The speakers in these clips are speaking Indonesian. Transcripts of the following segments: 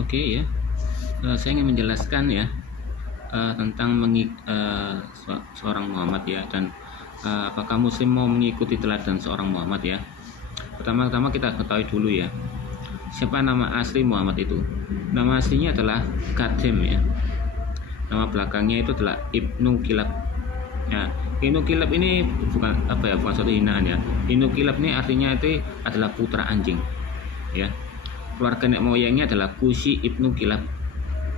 Oke ya, saya ingin menjelaskan ya tentang seorang Muhammad ya, dan apakah Muslim mau mengikuti teladan seorang Muhammad ya. Pertama-tama kita ketahui dulu ya, siapa nama asli Muhammad itu. Nama aslinya adalah Qadim ya. Nama belakangnya itu adalah Ibnu Kilab. Ya, Ibnu Kilab ini bukan suatu hinaan ya. Ibnu Kilab ini artinya itu adalah putra anjing ya. Keluarga nenek moyangnya adalah Kusi Ibnu Kilab.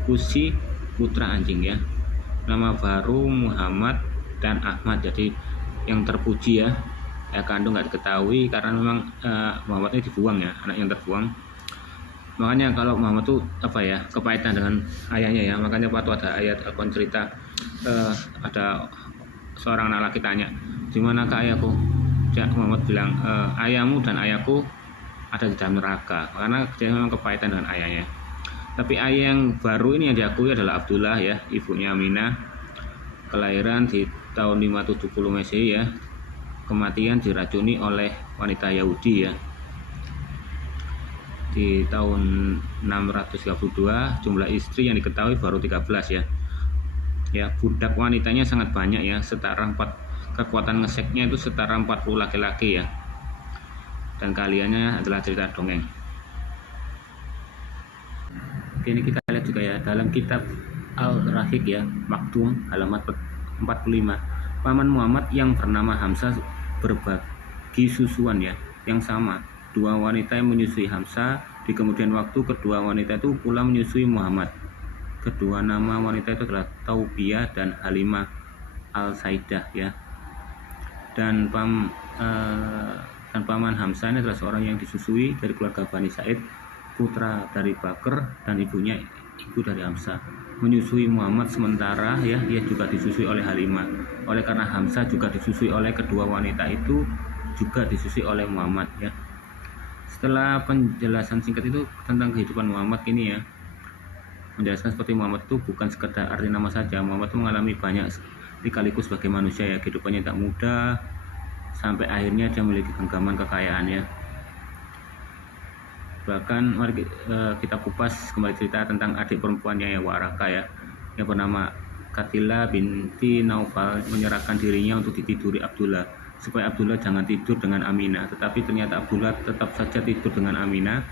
Kusi putra anjing ya. Nama baru Muhammad dan Ahmad, jadi yang terpuji ya. Kandung nggak diketahui karena memang Muhammad ini dibuang ya, anak yang terbuang. Makanya kalau Muhammad tuh kepahitan dengan ayahnya ya. Makanya waktu ada ayat Al-Quran cerita ada seorang anak laki tanya, di manakah ayahku? Muhammad bilang, ayahmu dan ayahku ada di dalam neraka, karena dia memang kepahitan dengan ayahnya. Tapi ayah yang baru ini yang diakui adalah Abdullah ya, ibunya Aminah, kelahiran di tahun 570 Masehi ya, kematian diracuni oleh wanita Yahudi ya. Di tahun 632 jumlah istri yang diketahui baru 13 ya. Ya, budak wanitanya sangat banyak ya, kekuatan ngeseknya itu setara 40 laki-laki ya. Dan kaliannya adalah cerita dongeng. Oke, ini kita lihat juga ya dalam kitab Al-Rahiq ya, Maktum halaman 45. Paman Muhammad yang bernama Hamzah berbagi susuan ya, yang sama. Dua wanita yang menyusui Hamzah, di kemudian waktu kedua wanita itu pula menyusui Muhammad. Kedua nama wanita itu adalah Taubiyah dan Halimah Al-Saidah ya. Dan paman Hamzah ini adalah seorang yang disusui dari keluarga Bani Said, putra dari Bakr dan ibunya ibu dari Hamzah. Menyusui Muhammad sementara ya, ia juga disusui oleh Halimah. Oleh karena Hamzah juga disusui oleh kedua wanita itu, juga disusui oleh Muhammad ya. Setelah penjelasan singkat itu tentang kehidupan Muhammad ini ya, menjelaskan seperti Muhammad itu bukan sekedar arti nama saja. Muhammad itu mengalami banyak sekaligus sebagai manusia ya, kehidupannya tak mudah sampai akhirnya dia memiliki genggaman kekayaan ya. Bahkan mari kita kupas kembali cerita tentang adik perempuannya ya, Waraka ya, yang bernama Qatilah binti Naufal, menyerahkan dirinya untuk ditiduri Abdullah supaya Abdullah jangan tidur dengan Aminah. Tetapi ternyata Abdullah tetap saja tidur dengan Aminah.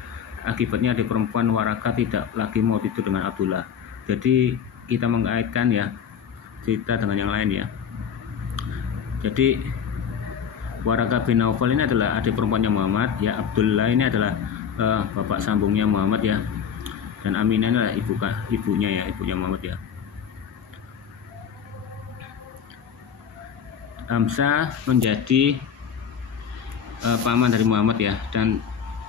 Akibatnya adik perempuan Waraka tidak lagi mau tidur dengan Abdullah. Jadi kita mengaitkan ya cerita dengan yang lain ya. Jadi Waraka bin Naufal ini adalah adik perempuannya Muhammad ya. Abdullah ini adalah bapak sambungnya Muhammad ya. Dan Aminah adalah ibunya Muhammad ya. Hamzah menjadi paman dari Muhammad ya, dan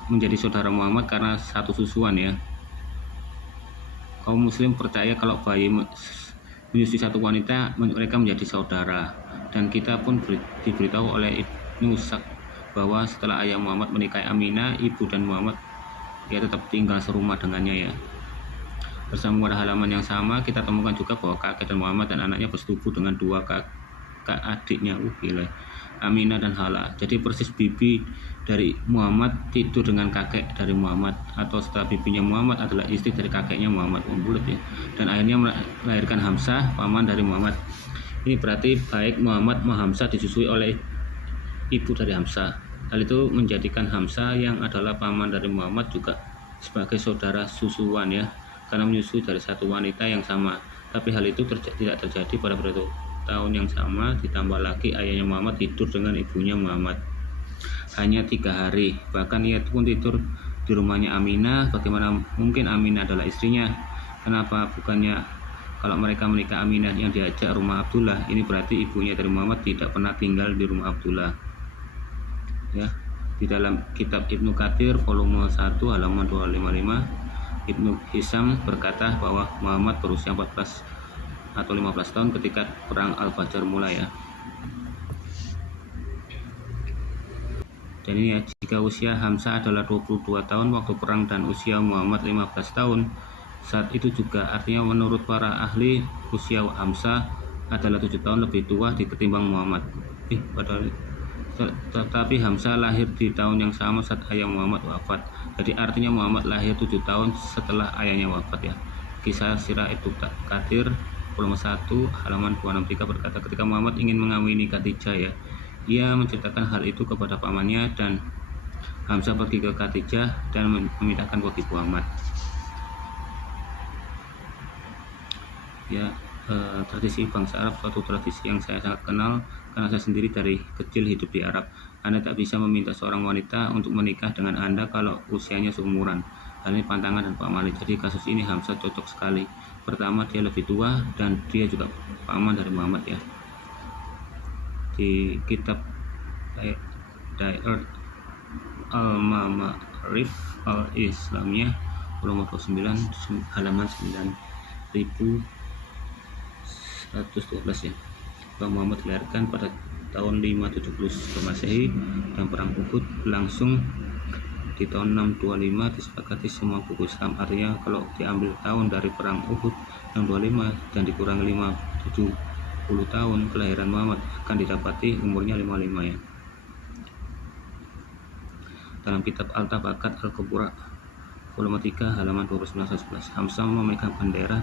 menjadi saudara Muhammad karena satu susuan ya. Kaum muslim percaya kalau bayi menyusui satu wanita, mereka menjadi saudara. Dan kita pun diberitahu oleh Ibnu Ishaq bahwa setelah ayah Muhammad menikahi Aminah, ibu dan Muhammad dia tetap tinggal serumah dengannya ya. Bersama pada halaman yang sama kita temukan juga bahwa kakek dan Muhammad dan anaknya bersetubuh dengan dua kakak adiknya Aminah dan Hala. Jadi persis bibi dari Muhammad tidur dengan kakek dari Muhammad, atau setelah bibinya Muhammad adalah istri dari kakeknya Muhammad, bulat ya. Dan akhirnya melahirkan Hamzah, paman dari Muhammad. Ini berarti baik Muhammad Hamzah disusui oleh ibu dari Hamzah. Hal itu menjadikan Hamzah yang adalah paman dari Muhammad juga sebagai saudara susuan ya, karena menyusui dari satu wanita yang sama. Tapi hal itu tidak terjadi pada tahun yang sama. Ditambah lagi ayahnya Muhammad tidur dengan ibunya Muhammad hanya 3 hari. Bahkan ia pun tidur di rumahnya Aminah. Bagaimana mungkin Aminah adalah istrinya? Kenapa bukannya kalau mereka menikah Aminah yang diajak rumah Abdullah? Ini berarti ibunya dari Muhammad tidak pernah tinggal di rumah Abdullah ya. Di dalam kitab Ibnu Katsir volume 1 halaman 255, Ibnu Hisam berkata bahwa Muhammad berusia 14 atau 15 tahun ketika perang Al-Fajr mulai ya. Dan ini ya, jika usia Hamzah adalah 22 tahun waktu perang dan usia Muhammad 15 tahun saat itu juga, artinya menurut para ahli usia Hamzah adalah 7 tahun lebih tua ketimbang Muhammad. Padahal Tetapi Hamzah lahir di tahun yang sama saat ayah Muhammad wafat. Jadi artinya Muhammad lahir 7 tahun setelah ayahnya wafat ya. Kisah Sirah Ibnu Katsir volume 1 halaman 263 berkata, ketika Muhammad ingin mengawini Khadijah ya, ia menceritakan hal itu kepada pamannya, dan Hamzah pergi ke Khadijah dan memintakan wajib Muhammad. Ya, tradisi bangsa Arab suatu tradisi yang saya sangat kenal karena saya sendiri dari kecil hidup di Arab. Anda tak bisa meminta seorang wanita untuk menikah dengan Anda kalau usianya seumuran. Hal ini pantangan dan pamali. Jadi kasus ini Hamzah cocok sekali. Pertama, dia lebih tua dan dia juga paman dari Muhammad ya. Di kitab Dair Al-Ma'arif Al-Islamiyah volume 29 halaman 9112 ya, bahwa Muhammad dilahirkan pada tahun 570 Masehi dan perang Uhud langsung di tahun 625 disepakati semua buku Islam. Artinya kalau diambil tahun dari perang Uhud 625 dan dikurangi 70 tahun kelahiran Muhammad akan didapati umurnya 55 ya. Dalam kitab Al-Tabakat Al-Kubra volume 3 halaman 29-11, Hamzah memegang bendera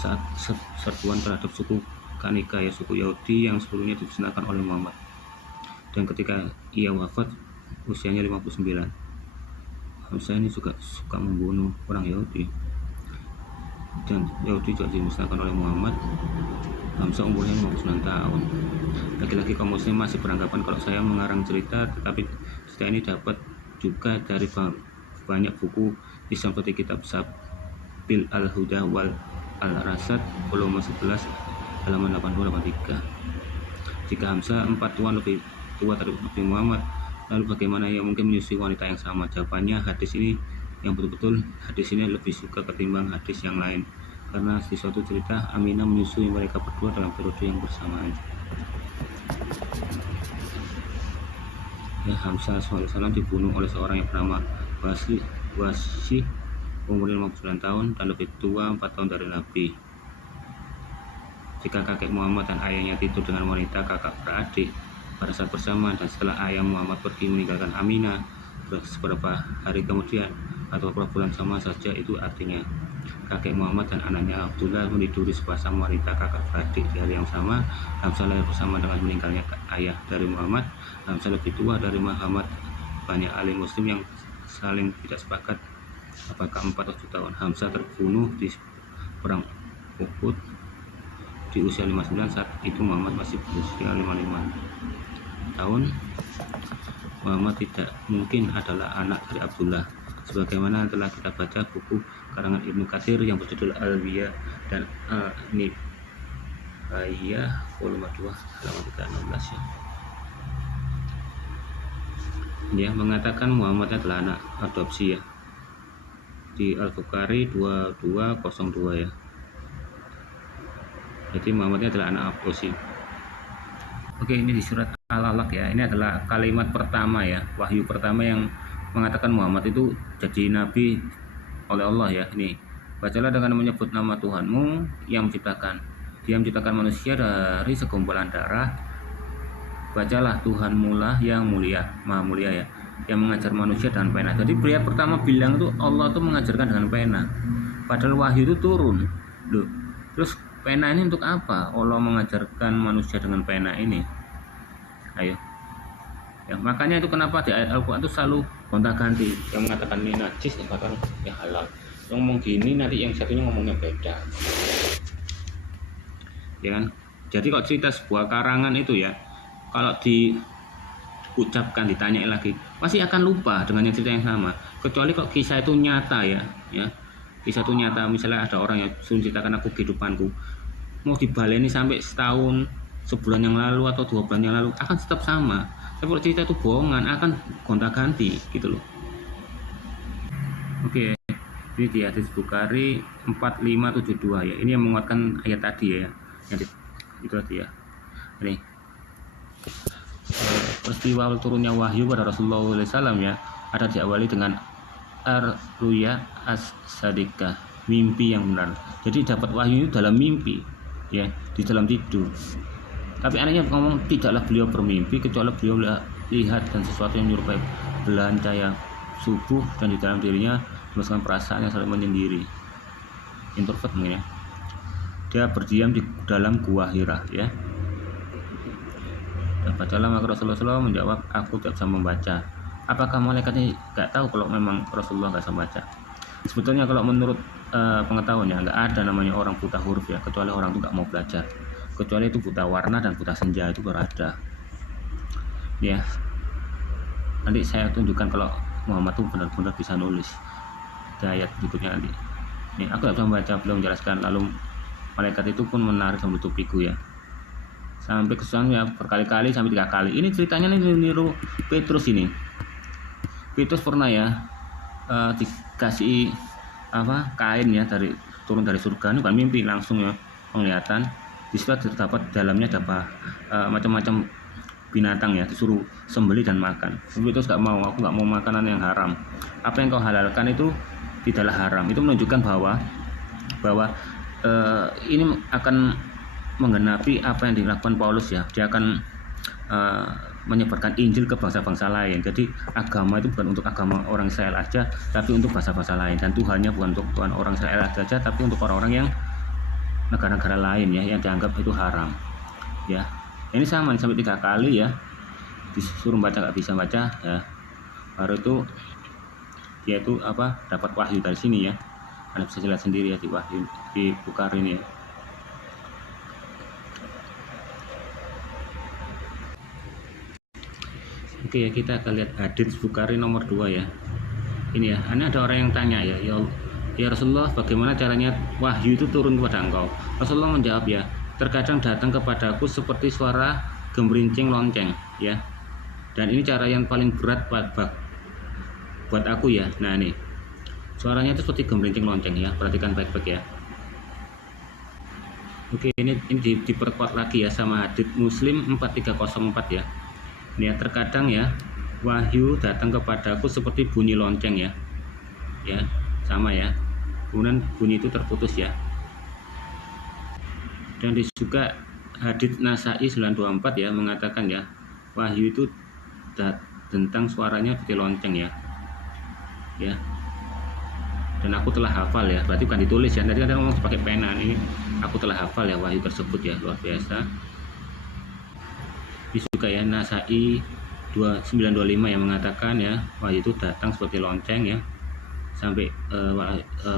saat serbuan terhadap suku Kanika ya, suku Yahudi yang sebelumnya dimusnahkan oleh Muhammad, dan ketika ia wafat usianya 59. Hamzah ini juga suka membunuh orang Yahudi, dan Yahudi juga dimusnahkan oleh Muhammad. Hamzah umurnya 59 tahun. Laki-laki kaum muslim masih beranggapan kalau saya mengarang cerita, tetapi cerita ini dapat juga dari banyak buku Islam seperti kitab Sabil Al-Huda wal Al-Rasad volume 11 halaman 82-83. Jika Hamzah 4 tahun lebih tua dari Nabi Muhammad, lalu bagaimana ia mungkin menyusui wanita yang sama? Jawabannya, hadis ini yang betul-betul hadis ini lebih suka ketimbang hadis yang lain, karena di suatu cerita Aminah menyusui mereka berdua dalam periode yang bersamaan. Ya, Hamzah SAW dibunuh oleh seorang yang bernama Wasi umurnya 59 tahun dan lebih tua 4 tahun dari Nabi. Jika kakek Muhammad dan ayahnya tidur dengan wanita kakak beradik pada saat bersamaan, dan setelah ayah Muhammad pergi meninggalkan Aminah beberapa hari kemudian atau beberapa bulan, sama saja itu artinya kakek Muhammad dan anaknya Abdullah meniduri sepasang wanita kakak beradik di hari yang sama. Hamzah lahir bersama dengan meninggalnya ayah dari Muhammad. Hamzah lebih tua dari Muhammad. Banyak alim muslim yang saling tidak sepakat apakah 4 atau 7 tahun. Hamzah terbunuh di perang Uhud di usia 59, saat itu Muhammad masih berusia 55 tahun. Muhammad tidak mungkin adalah anak dari Abdullah, sebagaimana telah kita baca buku karangan Ibnu Katsir yang berjudul Al-Biyah dan Al-Nihayah volume 2 halaman 316 ya. Dia mengatakan Muhammad adalah anak adopsi ya, di Al-Bukhari 2202 ya. Jadi Muhammadnya adalah anak adopsi. Oke, ini di surat Al-Alaq ya. Ini adalah kalimat pertama ya, wahyu pertama yang mengatakan Muhammad itu jadi nabi oleh Allah ya. Ini, bacalah dengan menyebut nama Tuhanmu yang menciptakan. Dia menciptakan manusia dari segumpalan darah. Bacalah Tuhanmu lah yang mulia, maha mulia ya, yang mengajar manusia dengan pena. Jadi pria pertama bilang itu Allah itu mengajarkan dengan pena, padahal wahyu itu turun loh. Terus pena ini untuk apa Allah mengajarkan manusia dengan pena ini? Ayo ya, makanya itu kenapa di ayat Al-Quran itu selalu gonta-ganti, yang mengatakan ini najis yang mengatakan ya halal, yang ngomong gini nanti yang satunya ngomongnya beda ya kan. Jadi kalau cerita sebuah karangan itu ya, kalau diucapkan ditanya lagi pasti akan lupa dengan yang cerita yang sama, kecuali kok kisah itu nyata ya, kisah itu nyata. Misalnya ada orang yang ceritakan aku kehidupanku, mau dibaleni sampai setahun, sebulan yang lalu atau 2 bulan yang lalu akan tetap sama. Tapi kalau cerita itu bohongan akan gonta-ganti gitu loh. Oke, ini di hadis Bukhari 4572 ya. Ini yang menguatkan ayat tadi ya. Yang itu tadi ya. Ini peristiwa turunnya wahyu pada Rasulullah SAW ya, ada diawali dengan ar-ruya as-sadiqah, mimpi yang benar. Jadi dapat wahyu dalam mimpi ya, di dalam tidur. Tapi anehnya ngomong tidaklah beliau bermimpi kecuali beliau lihat dan sesuatu yang menyerupai belahan cahaya subuh, dan di dalam dirinya merasakan perasaan yang saling menyendiri. Introvert mungkin ya. Dia berdiam di dalam gua Hira ya. Dan bacalah, maka Rasulullah SAW menjawab, aku tidak bisa membaca. Apakah malaikatnya nggak tahu kalau memang Rasulullah nggak bisa baca? Sebetulnya kalau menurut pengetahuannya nggak ada namanya orang buta huruf ya, kecuali orang itu nggak mau belajar. Kecuali itu buta warna dan buta senja, itu baru ada. Ya, nanti saya tunjukkan kalau Muhammad itu benar-benar bisa nulis. Di ayat berikutnya nanti. Nih, aku tidak bisa membaca, belum menjelaskan. Lalu malaikat itu pun menarik dan menutupiku ya. Sampai kesusahan ya, berkali-kali sampai 3 kali. Ini ceritanya nih niru Petrus ini. Petrus pernah ya dikasih kain ya turun dari surga, ini bukan mimpi, langsung ya penglihatan. Di situ terdapat dalamnya ada macam-macam binatang ya, disuruh sembelih dan makan. Petrus nggak mau, aku nggak mau makanan yang haram. Apa yang kau halalkan itu tidaklah haram. Itu menunjukkan bahwa ini akan menggenapi apa yang dilakukan Paulus ya. Dia akan menyebarkan Injil ke bangsa-bangsa lain. Jadi agama itu bukan untuk agama orang Israel aja, tapi untuk bangsa-bangsa lain. Dan Tuhannya bukan untuk Tuhan orang Israel aja, tapi untuk orang-orang yang negara-negara lain ya, yang dianggap itu haram. Ya, ini sama sampai 3 kali ya. Disuruh baca nggak bisa baca ya. Baru itu dia itu dapat wahyu dari sini ya. Anda bisa lihat sendiri ya di wahyu di Bukhari ini ya. Oke ya, kita akan lihat hadits Bukhari nomor 2 ya. Ini ya, ini ada orang yang tanya ya, ya Rasulullah, bagaimana caranya wahyu itu turun kepada engkau? Rasulullah menjawab ya, terkadang datang kepadaku seperti suara gemerincing lonceng ya. Dan ini cara yang paling berat buat aku ya. Nah ini suaranya itu seperti gemerincing lonceng ya, perhatikan baik-baik ya. Oke, ini diperkuat lagi ya sama hadits Muslim 4304 ya. Ini ya, terkadang ya wahyu datang kepadaku seperti bunyi lonceng ya. Ya, sama ya. Kemudian bunyi itu terputus ya. Dan juga hadits Nasai 924 ya mengatakan ya, wahyu itu tentang suaranya seperti lonceng ya. Ya. Dan aku telah hafal ya, berarti bukan ditulis ya. Tadi kan ngomong pakai pena, ini aku telah hafal ya wahyu tersebut ya, luar biasa. Juga ya Nasai 925 yang mengatakan ya wahyu itu datang seperti lonceng ya, sampai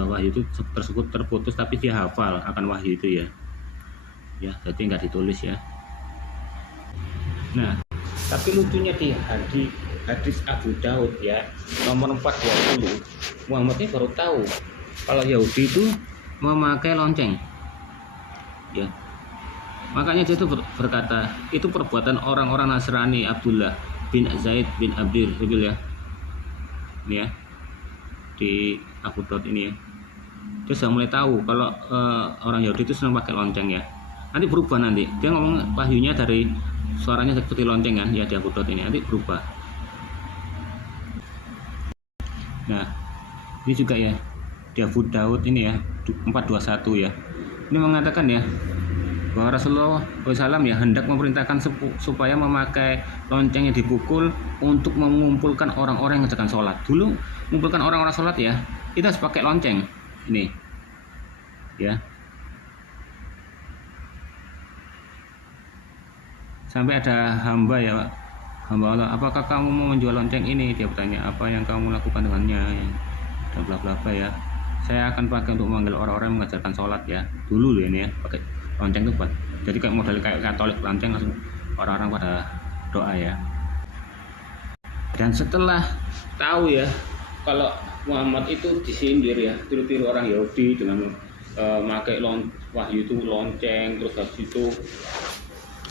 wahyu itu tersebut terputus, tapi dia hafal akan wahyu itu ya. Ya, jadi nggak ditulis ya. Nah, tapi lucunya di hadis Abu Daud ya nomor 420, Muhammad ini baru tahu kalau Yahudi itu memakai lonceng ya. Makanya dia itu berkata, itu perbuatan orang-orang Nasrani, Abdullah bin Zaid bin Abdir ya. Ini ya, di Abu Daud ini ya. Dia sudah mulai tahu kalau orang Yahudi itu senang pakai lonceng ya. Nanti berubah nanti. Dia ngomong wahyunya dari suaranya seperti lonceng kan ya di Abu Daud ini, nanti berubah. Nah, ini juga ya di Abu Daud ini ya 421 ya. Ini mengatakan ya bahwa Rasulullah SAW ya hendak memerintahkan supaya memakai lonceng yang dipukul untuk mengumpulkan orang-orang yang sedang sholat. Dulu mengumpulkan orang-orang sholat ya, kita harus pakai lonceng ini ya. Sampai ada hamba Allah, apakah kamu mau menjual lonceng ini? Dia bertanya, apa yang kamu lakukan dengannya? Dan bla bla bla ya. Saya akan pakai untuk memanggil orang-orang yang mengajarkan sholat ya. Dulu ya ini ya, pakai lonceng itu buat, jadi kayak model kayak Katolik, lonceng langsung orang-orang pada doa ya. Dan setelah tahu ya kalau Muhammad itu disindir ya, tiru-tiru orang Yahudi dengan memakai wahyu itu lonceng, terus habis itu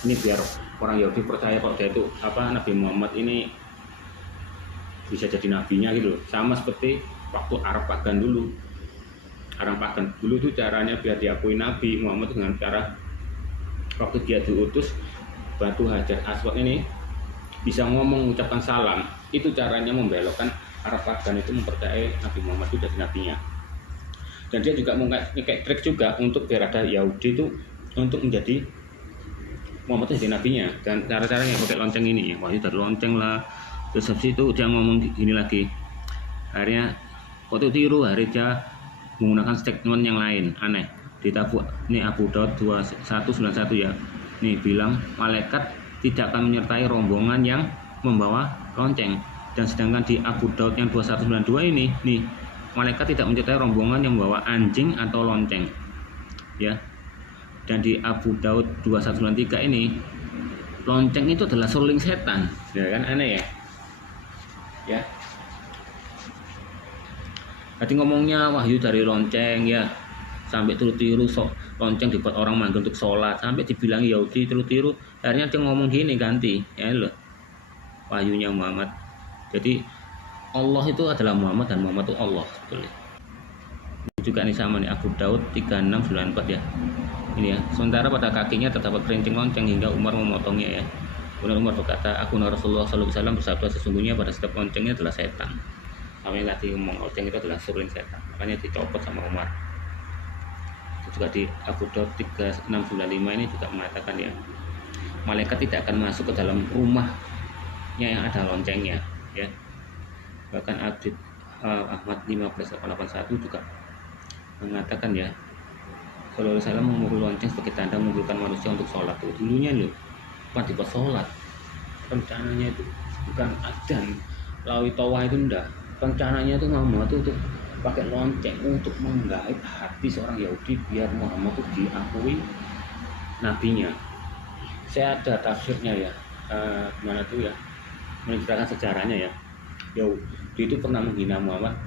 ini biar orang Yahudi percaya kalau dia itu Nabi Muhammad ini bisa jadi nabinya gitu. Sama seperti waktu Arab Pagan dulu. Orang pagan dulu itu caranya biar diakui Nabi Muhammad dengan cara waktu dia diutus batu Hajar Aswad ini bisa ngomong, mengucapkan salam. Itu caranya membelokkan Arab pagan itu mempercayai Nabi Muhammad itu dari nabinya. Dan dia juga memakai trik juga untuk biar ada Yahudi itu untuk menjadi Muhammad itu jadi nabinya, dan cara-caranya pakai lonceng ini, wahyu dari lonceng lah. Terus habis itu dia ngomong gini lagi, akhirnya kok tiru, akhirnya dia menggunakan statement yang lain aneh. Di ini Abu Daud 2191 ya, nih bilang malaikat tidak akan menyertai rombongan yang membawa lonceng. Dan sedangkan di Abu Daud yang 2192 ini nih, malaikat tidak menyertai rombongan yang membawa anjing atau lonceng ya. Dan di Abu Daud 2193 ini lonceng itu adalah suling setan ya kan, aneh ya. Tadi ngomongnya wahyu dari lonceng ya, sampai tiru-tiru lonceng dibuat orang manggil untuk sholat, sampai dibilang Yahudi tiru-tiru. Akhirnya dia ngomong gini ganti ya loh, wahyunya Muhammad. Jadi Allah itu adalah Muhammad dan Muhammad itu Allah sebetulnya. Ini juga nih sama nih Abu Daud 3694 ya. Ini ya, sementara pada kakinya terdapat kerincing lonceng hingga Umar memotongnya ya. Kemudian Umar berkata, aku Rasulullah SAW bersabda, sesungguhnya pada setiap loncengnya adalah setan. Sama yang tadi ngomong lonceng itu adalah suling setan, makanya dicopot sama Umar. Itu juga di Abu Daud 3695 ini juga mengatakan ya, malaikat tidak akan masuk ke dalam rumahnya yang ada loncengnya ya. Bahkan Ahmad 15881 juga mengatakan ya, kalau Rasulullah memukul lonceng sebagai tanda mengumpulkan manusia untuk sholat. Tuh dulunya loh, bukan dibuat sholat, rencananya itu bukan adzan lawi tawah itu enggak, rencananya itu Muhammad itu untuk pakai lonceng untuk menggait hati seorang Yahudi biar Muhammad itu diakui nabinya. Saya ada tafsirnya ya, gimana tuh ya, menceritakan sejarahnya ya. Yahudi itu pernah menghina Muhammad.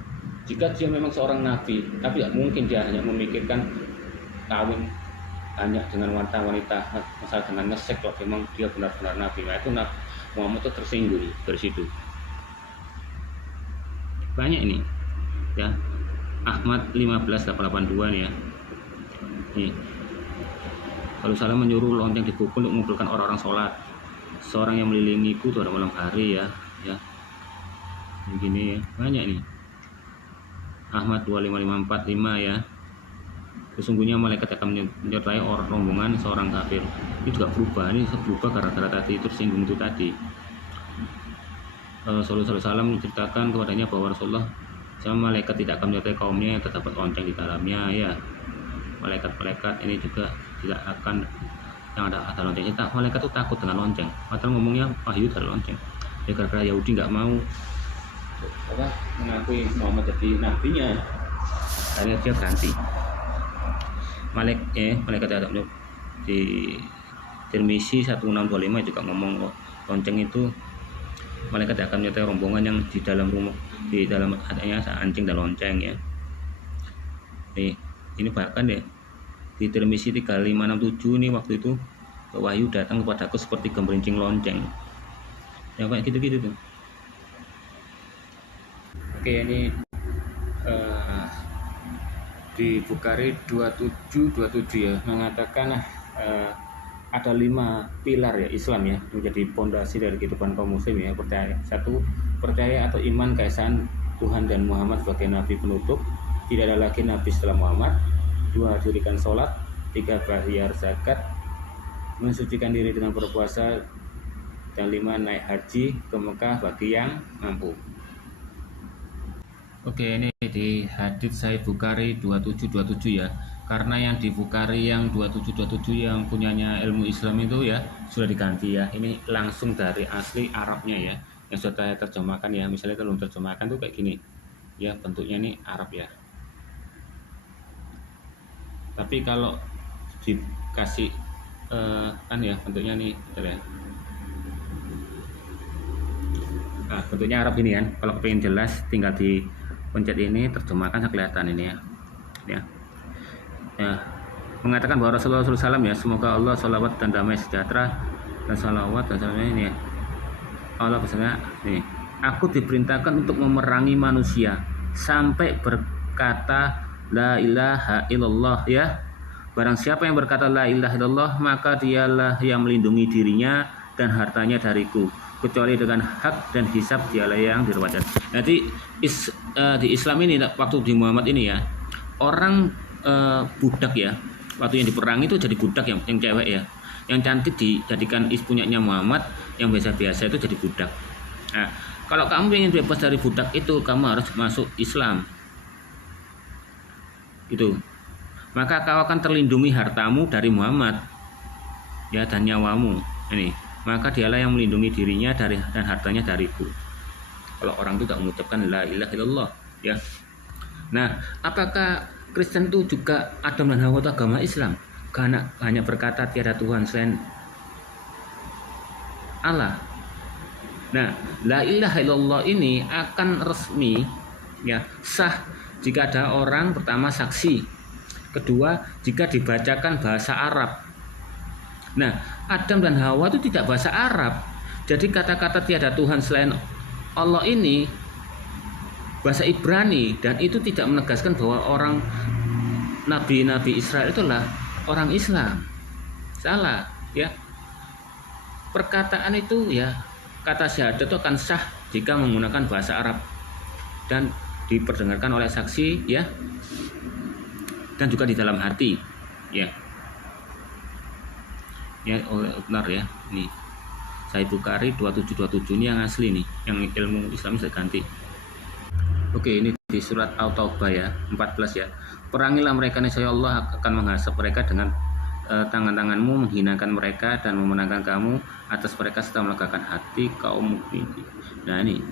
Jika dia memang seorang nabi, tapi tidak mungkin dia hanya memikirkan kawin hanya dengan wanita-wanita, masalah dengan ngesek kalau memang dia benar-benar nabi. Nah itu Muhammad itu tersinggung dari situ. Banyak ini ya. Ahmad 15882 nih ya. Nih, kalau salah menyuruh lonceng dipukul untuk mengumpulkan orang-orang sholat. Seorang yang melilingiku pada malam hari ya. Begini ya, banyak nih. Ahmad 25545 ya. Sesungguhnya malaikat akan menyertai orang rombongan seorang kafir. Ini juga berubah, ini berubah gara-gara tadi itu tersinggung itu tadi. Rasulullah SAW menceritakan kepadanya bahwa Rasulullah sama malaikat tidak akan menyertai kaumnya yang terdapat lonceng di dalamnya ya. Malaikat-malaikat ini juga tidak akan yang ada loncengnya. Malaikat itu takut dengan lonceng, padahal ngomongnya wahyu dari lonceng ya. Gara-gara Yahudi nggak mau mengakui Muhammad jadi nabinya, akhirnya dia ganti. Malaikat ada di Tirmizi 1625 juga ngomong lonceng itu malaikat akan menyertai rombongan yang di dalam rumah, di dalam adanya anjing dan lonceng ya. Ini bahkan ya di Tirmizi 3567 ini waktu itu wahyu datang kepadaku seperti gemerincing lonceng ya, kayak gitu-gitu tuh. Oke, ini di Bukhari 2727 ya, mengatakan ada 5 pilar ya Islam ya, menjadi pondasi dari kehidupan kaum muslim ya. Percaya atau iman keesaan Tuhan dan Muhammad sebagai nabi penutup, tidak ada lagi nabi setelah Muhammad. 2, dirikan sholat. 3, bayar zakat, mensucikan diri dengan berpuasa. Dan 5, naik haji ke Mekah bagi yang mampu. Oke, ini di hadits Sahih Bukhari 2727 ya. Karena yang di Bukhari yang 2727 yang punyanya ilmu Islam itu ya sudah diganti ya. Ini langsung dari asli Arabnya ya, yang sudah saya terjemahkan ya. Misalnya kalau terjemahkan tuh kayak gini ya, bentuknya ini Arab ya. Tapi kalau dikasih kan ya bentuknya nih ya. Nah, bentuknya Arab ini kan. Kalau pengen jelas tinggal di pencet ini, terjemahkan kelihatan ini ya. Mengatakan bahwa Rasulullah SAW ya, semoga Allah sholawat dan damai sejahtera dan sholawat dan salam ini ya. Allah bersama nih, aku diperintahkan untuk memerangi manusia sampai berkata la ilaha illallah ya. Barang siapa yang berkata la ilaha illallah, maka dialah yang melindungi dirinya dan hartanya dariku, kecuali dengan hak dan hisab dialah yang direwatkan. Jadi di Islam ini waktu di Muhammad ini ya, orang budak ya, waktu yang diperang itu jadi budak yang cewek ya. yang cantik dijadikan punyanya Muhammad, yang biasa-biasa itu jadi budak. Nah, kalau kamu ingin bebas dari budak itu, kamu harus masuk Islam. Itu. Maka kau akan terlindungi hartamu dari Muhammad, ya, dan nyawamu. Ini. Maka dialah yang melindungi dirinya dan hartanya dariku. Kalau orang itu tidak mengucapkan la ilaha illallah, ya. Nah, apakah Kristen itu juga Adam dan Hawa itu agama Islam? Karena hanya berkata tiada Tuhan selain Allah. Nah, la ilaha illallah ini akan resmi, ya, sah jika ada orang pertama saksi, kedua jika dibacakan bahasa Arab. Nah, Adam dan Hawa itu tidak bahasa Arab, jadi kata-kata tiada Tuhan selain Allah ini bahasa Ibrani, dan itu tidak menegaskan bahwa orang nabi-nabi Israel itulah orang Islam. Salah, ya. Perkataan itu, ya, kata syahadat itu akan sah jika menggunakan bahasa Arab dan diperdengarkan oleh saksi, ya, dan juga di dalam hati, ya. Ya, benar, ya. Ini Sahih Bukhari 2727 ini yang asli nih, yang ilmu Islam bisa ganti. Oke, ini di surat At-Taubah ya, 14 ya. Perangilah mereka, niscaya Allah akan menghasap mereka dengan tangan-tanganmu, menghinakan mereka dan memenangkan kamu atas mereka setelah melegakan hati kaum mukminin. Nah, ini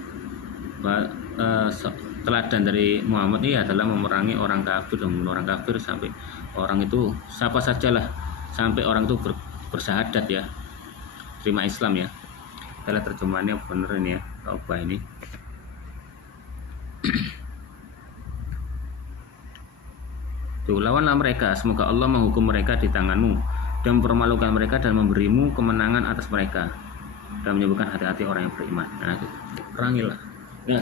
teladan dari Muhammad ini adalah memerangi orang kafir dan membunuh orang kafir sampai orang itu siapa sajalah, sampai orang itu bersyahadat, ya, terima Islam, ya. Adalah terjemahannya benar ini, ya, Taubah ini. Tuh, lawanlah mereka, semoga Allah menghukum mereka di tanganmu dan mempermalukan mereka dan memberimu kemenangan atas mereka dan menyembuhkan hati-hati orang yang beriman. Nah, itu perangilah. Nah,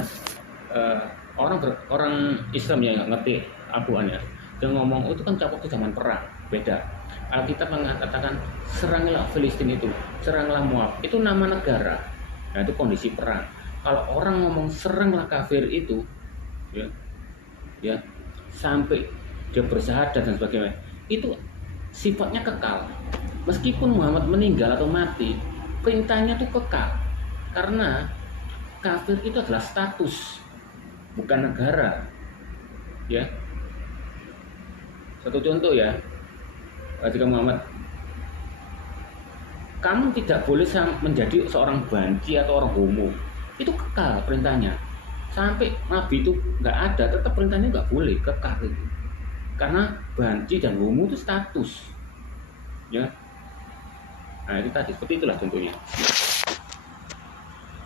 orang Islam yang ngerti Al-Quran, ya, dia ngomong itu kan waktu zaman perang, beda. Alkitab mengatakan serangilah Filistin itu, seranglah Moab, itu nama negara. Nah, itu kondisi perang. Kalau orang ngomong seranglah kafir itu, ya, sampai dia bersyahadat dan sebagainya, itu sifatnya kekal. Meskipun Muhammad meninggal atau mati, perintahnya itu kekal. Karena kafir itu adalah status, bukan negara. Ya. Satu contoh, ya. Ketika Muhammad, kamu tidak boleh menjadi seorang banci atau orang homo. Itu kekal perintahnya. Sampai Nabi itu nggak ada, tetap perintahnya nggak boleh, kekal itu. Karena banci dan homo itu status, ya. Nah, itu tadi, seperti itulah contohnya.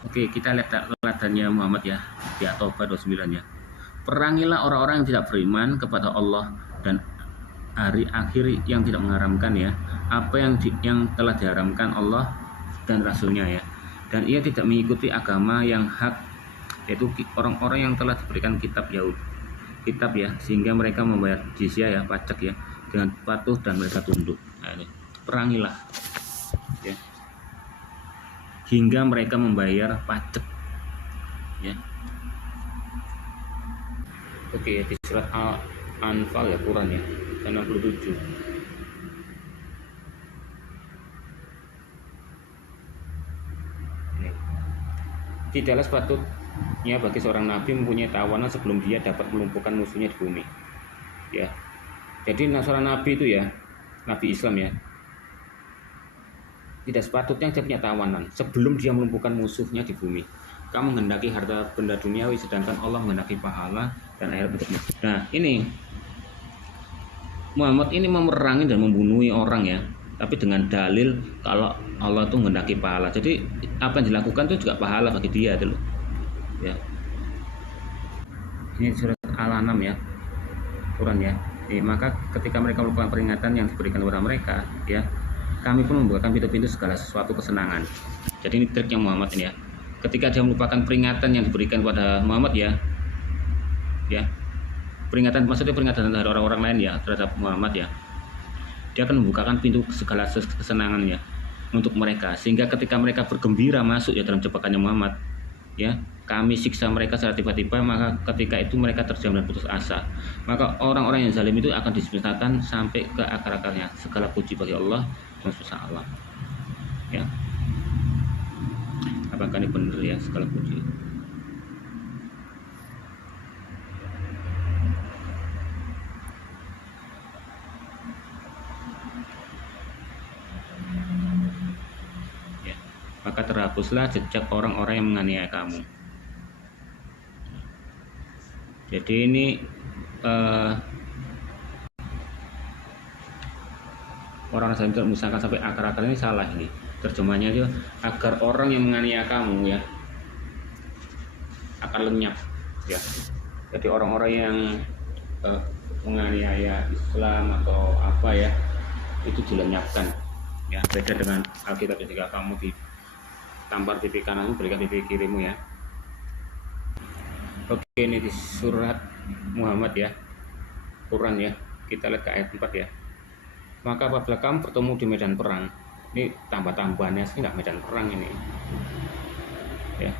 Oke, kita lihat teladannya Muhammad, ya, di At-Taubah 29, ya. Perangilah orang-orang yang tidak beriman kepada Allah dan hari akhir yang tidak mengharamkan, ya, apa yang telah diharamkan Allah dan Rasulnya, ya. Dan ia tidak mengikuti agama yang hak, yaitu orang-orang yang telah diberikan kitab ya, sehingga mereka membayar jizyah, ya, pajak, ya, dengan patuh dan mereka tunduk. Nah, ini perangilah, ya, hingga mereka membayar pajak, ya. Oke, di surat Al-Anfal, ya, Quran, ya, 67. Tidaklah sepatutnya bagi seorang nabi mempunyai tawanan sebelum dia dapat melumpuhkan musuhnya di bumi, ya. Jadi seorang nabi itu, ya, nabi Islam, ya, tidak sepatutnya dia punya tawanan sebelum dia melumpuhkan musuhnya di bumi. Kamu menghendaki harta benda duniawi, sedangkan Allah menghendaki pahala dan akhirat untukmu. Nah, ini Muhammad ini memerangi dan membunuh orang, ya, tapi dengan dalil kalau Allah itu menghendaki pahala. Jadi apa yang dilakukan itu juga pahala bagi dia, itu loh, ya. Ini surat Al-An'am, ya, Quran, ya. Maka ketika mereka melakukan peringatan yang diberikan kepada mereka, ya, kami pun membukakan pintu-pintu segala sesuatu kesenangan. Jadi ini triknya Muhammad ini, ya. Ketika dia melupakan peringatan yang diberikan kepada Muhammad, ya, peringatan, maksudnya peringatan dari orang-orang lain, ya, terhadap Muhammad, ya, dia akan membukakan pintu segala kesenangannya untuk mereka, sehingga ketika mereka bergembira masuk, ya, dalam jebakannya Muhammad, ya, kami siksa mereka secara tiba-tiba, maka ketika itu mereka terjam dan putus asa. Maka orang-orang yang zalim itu akan dimusnahkan sampai ke akar-akarnya. Segala puji bagi Allah, semesta alam. Ya, apakah ini benar ya? Segala puji. Ya, maka terhapuslah jejak orang-orang yang menganiaya kamu. Jadi ini orang sampai misalkan sampai akar-akar ini salah ini terjemahnya itu, agar orang yang menganiaya kamu ya akan lenyap ya. Jadi orang-orang yang menganiaya Islam atau apa ya, itu dilenyapkan ya. Beda dengan Alkitab ketika kamu ditampar pipi kananmu berikan pipi kirimu ya. Oke, ini di surat Muhammad ya, Quran ya, kita lihat ke ayat 4 ya. Maka apabila kamu bertemu di medan perang, ini tambah-tambahannya sih nggak medan perang ini ya,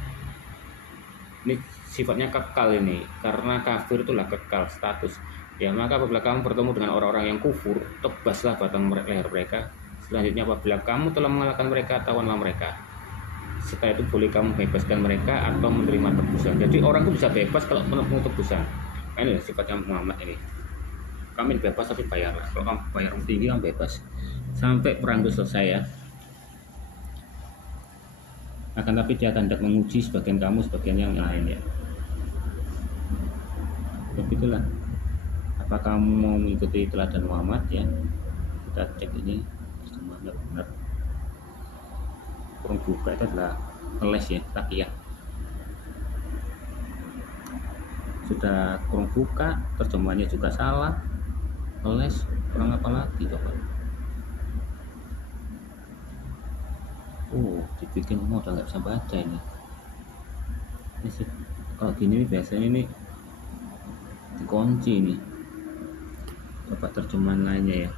ini sifatnya kekal ini, karena kafir itulah kekal status ya. Maka apabila kamu bertemu dengan orang-orang yang kufur, tebaslah batang leher mereka. Selanjutnya apabila kamu telah mengalahkan mereka, tawanlah mereka. Setelah itu boleh kamu bebaskan mereka atau menerima tebusan. Jadi orang itu bisa bebas kalau menerima tebusan. Ini sifatnya Muhammad ini. Kami bebas tapi bayarlah. Kalau kamu bayar tinggi kamu bebas sampai perang itu selesai ya. Akan tapi dia akan hendak menguji sebagian kamu, sebagian yang lain ya. Begitulah. Apa kamu mau mengikuti teladan Muhammad ya? Kita cek ini semuanya benar. Kurung buka itu adalah les ya, takiyah. Sudah kurung buka, terjemahannya juga salah. Les kurang apa lagi coba? Dibikin mau udah nggak bisa baca ini sih. Kalau gini biasanya ini dikunci ini. Coba terjemahan lainnya ya.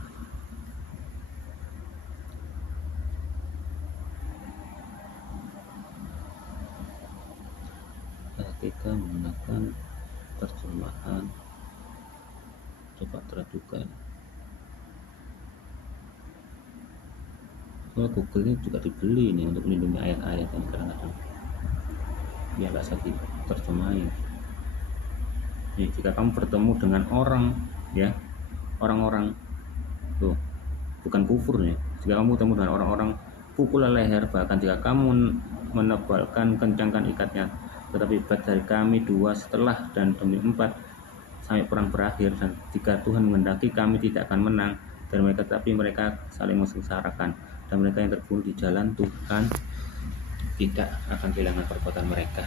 Kita menggunakan terjemahan, coba teradukan. Soalnya Google ini juga dibeli nih untuk melindungi ayat-ayat yang kadang-kadang ya nggak bisa diterjemahin. Nih, jika kamu bertemu dengan orang ya, orang-orang tuh bukan kufur ya. Jika kamu bertemu dengan orang-orang, pukullah leher, bahkan jika kamu menebalkan, kencangkan ikatnya. Tetapi bat dari kami 2 setelah dan demi 4 sampai perang berakhir. Dan jika Tuhan menghendaki, kami tidak akan menang dari mereka, tapi mereka saling mensengsarakan. Dan mereka yang terbunuh di jalan Tuhan tidak akan kehilangan perbuatan mereka.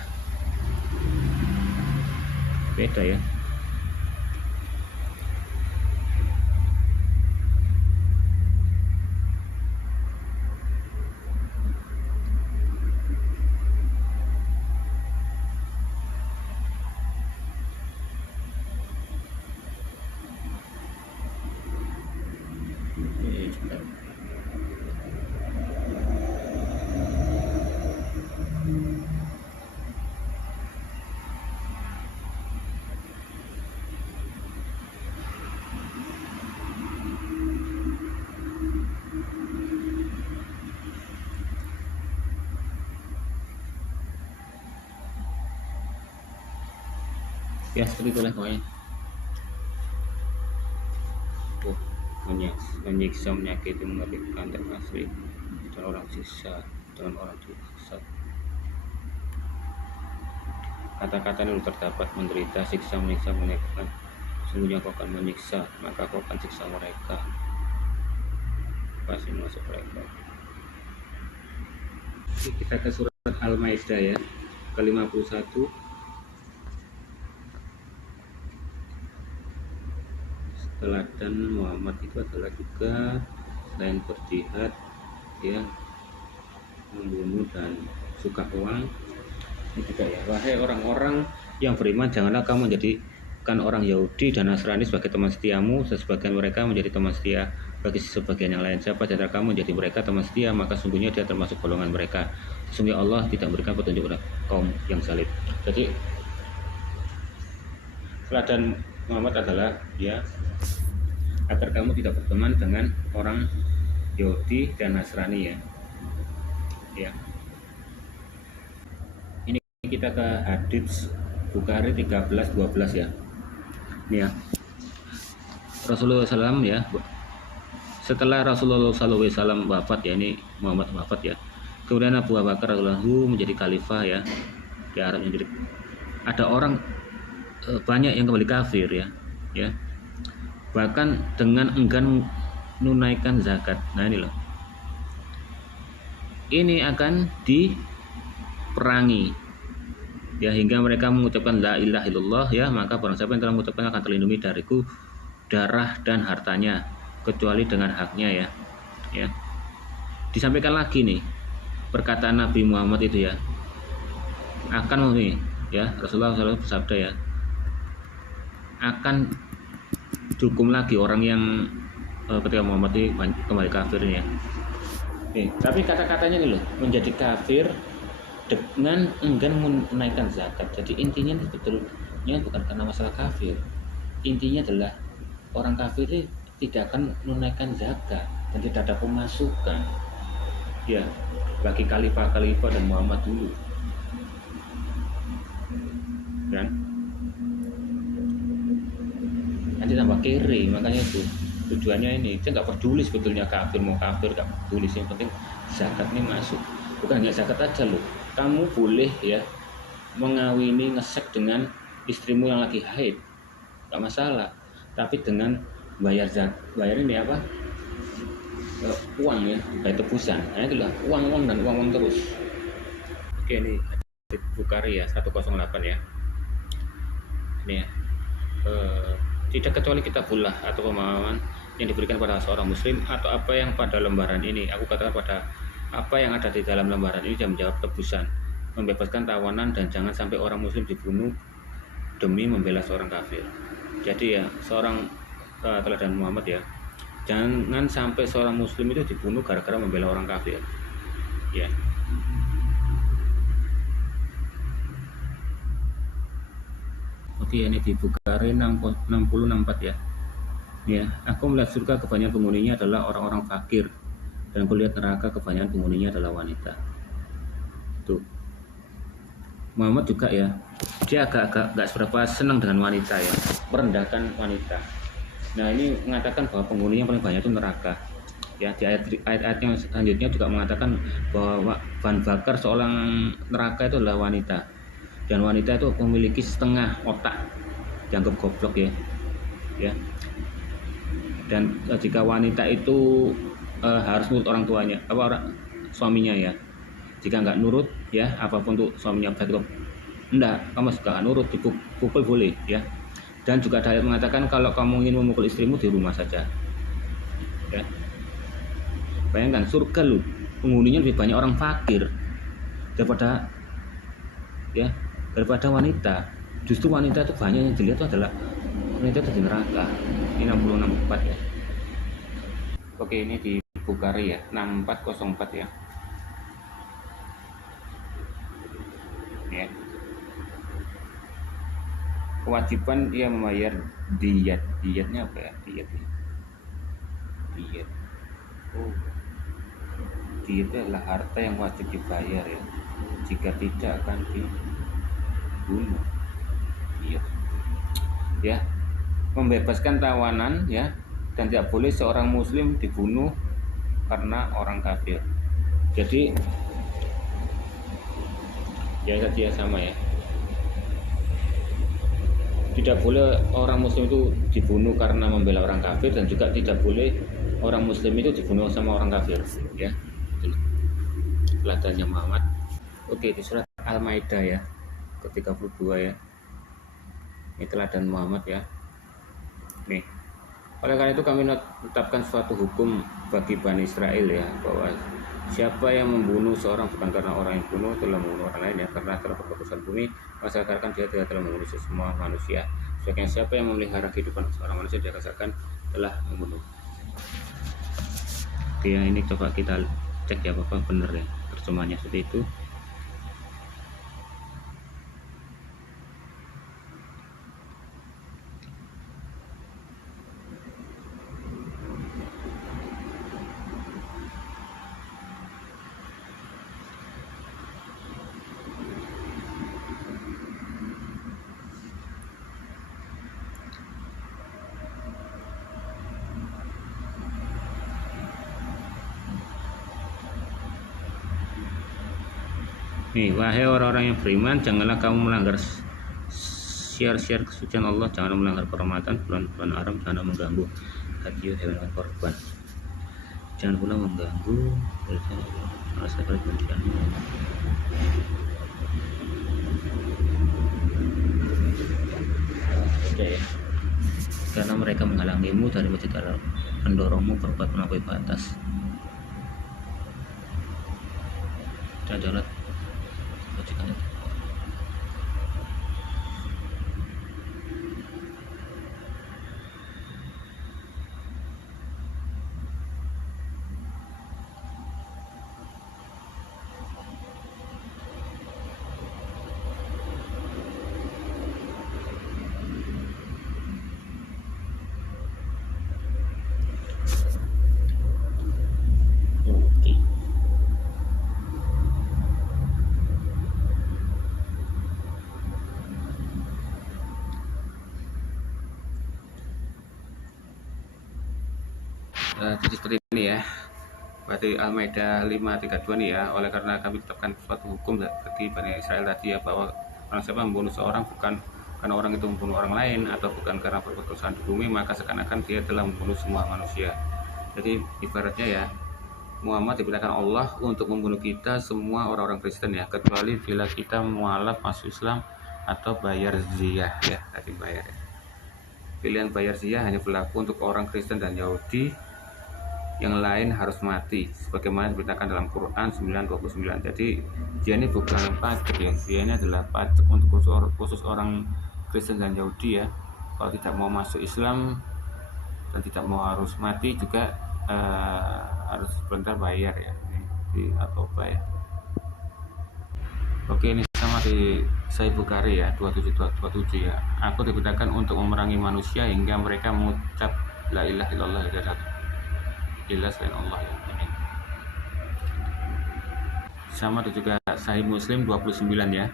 Beda ya. Ya seperti itulah pokoknya. Menyiksa, menyakiti, mengerikan, terkasih dan orang siksa, dengan orang disiksa. Kata-kata yang terdapat menderita, siksa, menyiksa, menyakitkan. Sungguhnya kau akan menyiksa, maka kau akan siksa mereka. Pasti masuk mereka. Kita ke surat Al-Maidah ya, ke-51. Teladan Muhammad itu adalah juga selain berjihad ya, membunuh dan suka uang, ini juga ya, wahai orang-orang yang beriman, janganlah kamu menjadikan orang Yahudi dan Nasrani sebagai teman setiamu, sebagian mereka menjadi teman setia bagi sebagian yang lain. Siapa di antara kamu menjadi mereka teman setia, maka sungguhnya dia termasuk golongan mereka. Sesungguhnya Allah tidak memberikan petunjuk kepada kaum yang zalim. Jadi teladan Muhammad adalah ya, agar kamu tidak berteman dengan orang Yahudi dan Nasrani ya. Ya. Ini kita ke hadits Bukhari 13:12 ya. Ini ya. Rasulullah SAW ya. Setelah Rasulullah SAW wafat ya, ini Muhammad wafat ya. Kemudian Abu Bakar radhiyallahu menjadi khalifah ya. Di Arab menjadi ada orang banyak yang kembali kafir ya. Ya. Bahkan dengan enggan menunaikan zakat. Nah ini loh. Ini akan diperangi ya, hingga mereka mengucapkan la ilaha illallah ya, maka barang siapa yang telah mengucapkan akan terlindungi dariku darah dan hartanya kecuali dengan haknya ya. Ya. Disampaikan lagi nih perkataan Nabi Muhammad itu ya, akan nih ya, Rasulullah SAW bersabda ya, akan dihukum lagi orang yang ketika Muhammad ini kembali kafirnya. Nih, tapi kata-katanya nih loh, menjadi kafir dengan enggan menaikkan zakat. Jadi intinya sebetulnya bukan karena masalah kafir. Intinya adalah orang kafir ini tidak akan menunaikan zakat dan tidak ada pemasukan. Ya, bagi khalifah dan Muhammad dulu. Kan? Nanti tambah kiri, makanya itu tujuannya ini. Dia nggak peduli sebetulnya kafir mau kafir, nggak peduli, yang penting zakat ini masuk. Bukan hanya zakat aja loh, kamu boleh ya mengawini ngesek dengan istrimu yang lagi haid, nggak masalah, tapi dengan bayar ini apa, uang ya, bayar tebusan. Nah itulah uang dan uang terus. Oke, ini Bukhari ya 108 ya. Ini ya, tidak kecuali kitabullah atau pemahaman yang diberikan pada seorang muslim atau apa yang pada lembaran ini, aku katakan pada apa yang ada di dalam lembaran ini, dan menjawab tebusan, membebaskan tawanan, dan jangan sampai orang muslim dibunuh demi membela seorang kafir. Jadi ya, seorang teladan Muhammad ya, jangan sampai seorang muslim itu dibunuh gara-gara membela orang kafir ya. Oke, ini di Bukhari 60:64 ya. Ya, aku melihat surga kebanyakan penghuninya adalah orang-orang fakir, dan aku lihat neraka kebanyakan penghuninya adalah wanita. Tuh, Muhammad juga ya, dia agak-agak gak seberapa senang dengan wanita ya, merendahkan wanita. Nah ini mengatakan bahwa penghuni yang paling banyak itu neraka. Ya, di ayat-ayat yang selanjutnya juga mengatakan bahwa bahan bakar seorang neraka itu adalah wanita, dan wanita itu memiliki setengah otak, dianggap goblok ya. Ya. Dan jika wanita itu harus nurut orang tuanya, suaminya ya. Jika nggak nurut ya, apapun tuh suaminya sakit, enggak, kamu suka nurut, dipukul boleh ya. Dan juga ada ayat mengatakan kalau kamu ingin memukul istrimu di rumah saja ya. Bayangkan surga lu penghuninya lebih banyak orang fakir daripada wanita. Justru wanita itu banyak yang dilihat itu adalah wanita itu di neraka. Ini 60:64 ya. Oke, ini di Bukhari ya 64:04 ya. Ya. Kewajiban ia membayar dietnya apa ya, diet. Oh, diet itu adalah harta yang wajib dibayar ya, jika tidak akan dibunuh. Diet ya, membebaskan tawanan ya, dan tidak boleh seorang muslim dibunuh karena orang kafir. Jadi ya saja sama ya, tidak boleh orang muslim itu dibunuh karena membela orang kafir, dan juga tidak boleh orang muslim itu dibunuh sama orang kafir ya. Teladannya Muhammad. Oke, di surat Al-Maidah ya ke-32 ya. Ini teladan Muhammad ya. Nih, oleh karena itu kami menetapkan suatu hukum bagi Bani Israel ya, bahwa siapa yang membunuh seorang bukan karena orang yang bunuh telah membunuh orang lain ya, karena telah berkotosan bumi, maka katakan dia tidak telah membunuh semua manusia. Sebagian siapa yang memelihara kehidupan seorang manusia, dia katakan telah membunuh. Oke, yang ini coba kita cek ya, apa benar ya terjemahnya seperti itu. Nih, wahai orang-orang yang beriman, janganlah kamu melanggar syiar-syiar kesucian Allah, jangan melanggar kehormatan bulan-bulan haram, jangan mengganggu hadiah hewan korban, jangan pula mengganggu rasa kebencianmu. Oke ya. Karena mereka menghalangimu dari masjid Allah, mendorongmu berbuat melampaui batas, dan janganlah bajikan itu. Oke. Jadi seperti ini ya. Berarti Al-Maidah 5:32 nih ya. Oleh karena kami tetapkan suatu hukum bagi Bani Israel tadi ya, bahwa orang siapa membunuh seorang bukan karena orang itu membunuh orang lain atau bukan karena berbuat kesalahan di bumi, maka seakan-akan dia telah membunuh semua manusia. Jadi ibaratnya ya, Muhammad diperintahkan Allah untuk membunuh kita semua orang-orang Kristen ya, kecuali bila kita mualaf masuk Islam atau bayar ziyah ya, tadi bayar ya. Pilihan bayar ziyah hanya berlaku untuk orang Kristen dan Yahudi, yang lain harus mati sebagaimana diberitakan dalam Quran 9:29. Jadi dia ini bukan pajak ya, dia ini adalah pajak untuk khusus orang Kristen dan Yahudi ya. Kalau tidak mau masuk Islam dan tidak mau harus mati juga harus sebentar bayar ya, di atau bayar. Oke, ini sama di Sahih Bukhari ya 27 ya. Aku diperintahkan untuk memerangi manusia hingga mereka mengucap la ilaha illallah, jelas selain Allah ya. Amin. Sama ada juga Sahih Muslim 29 ya.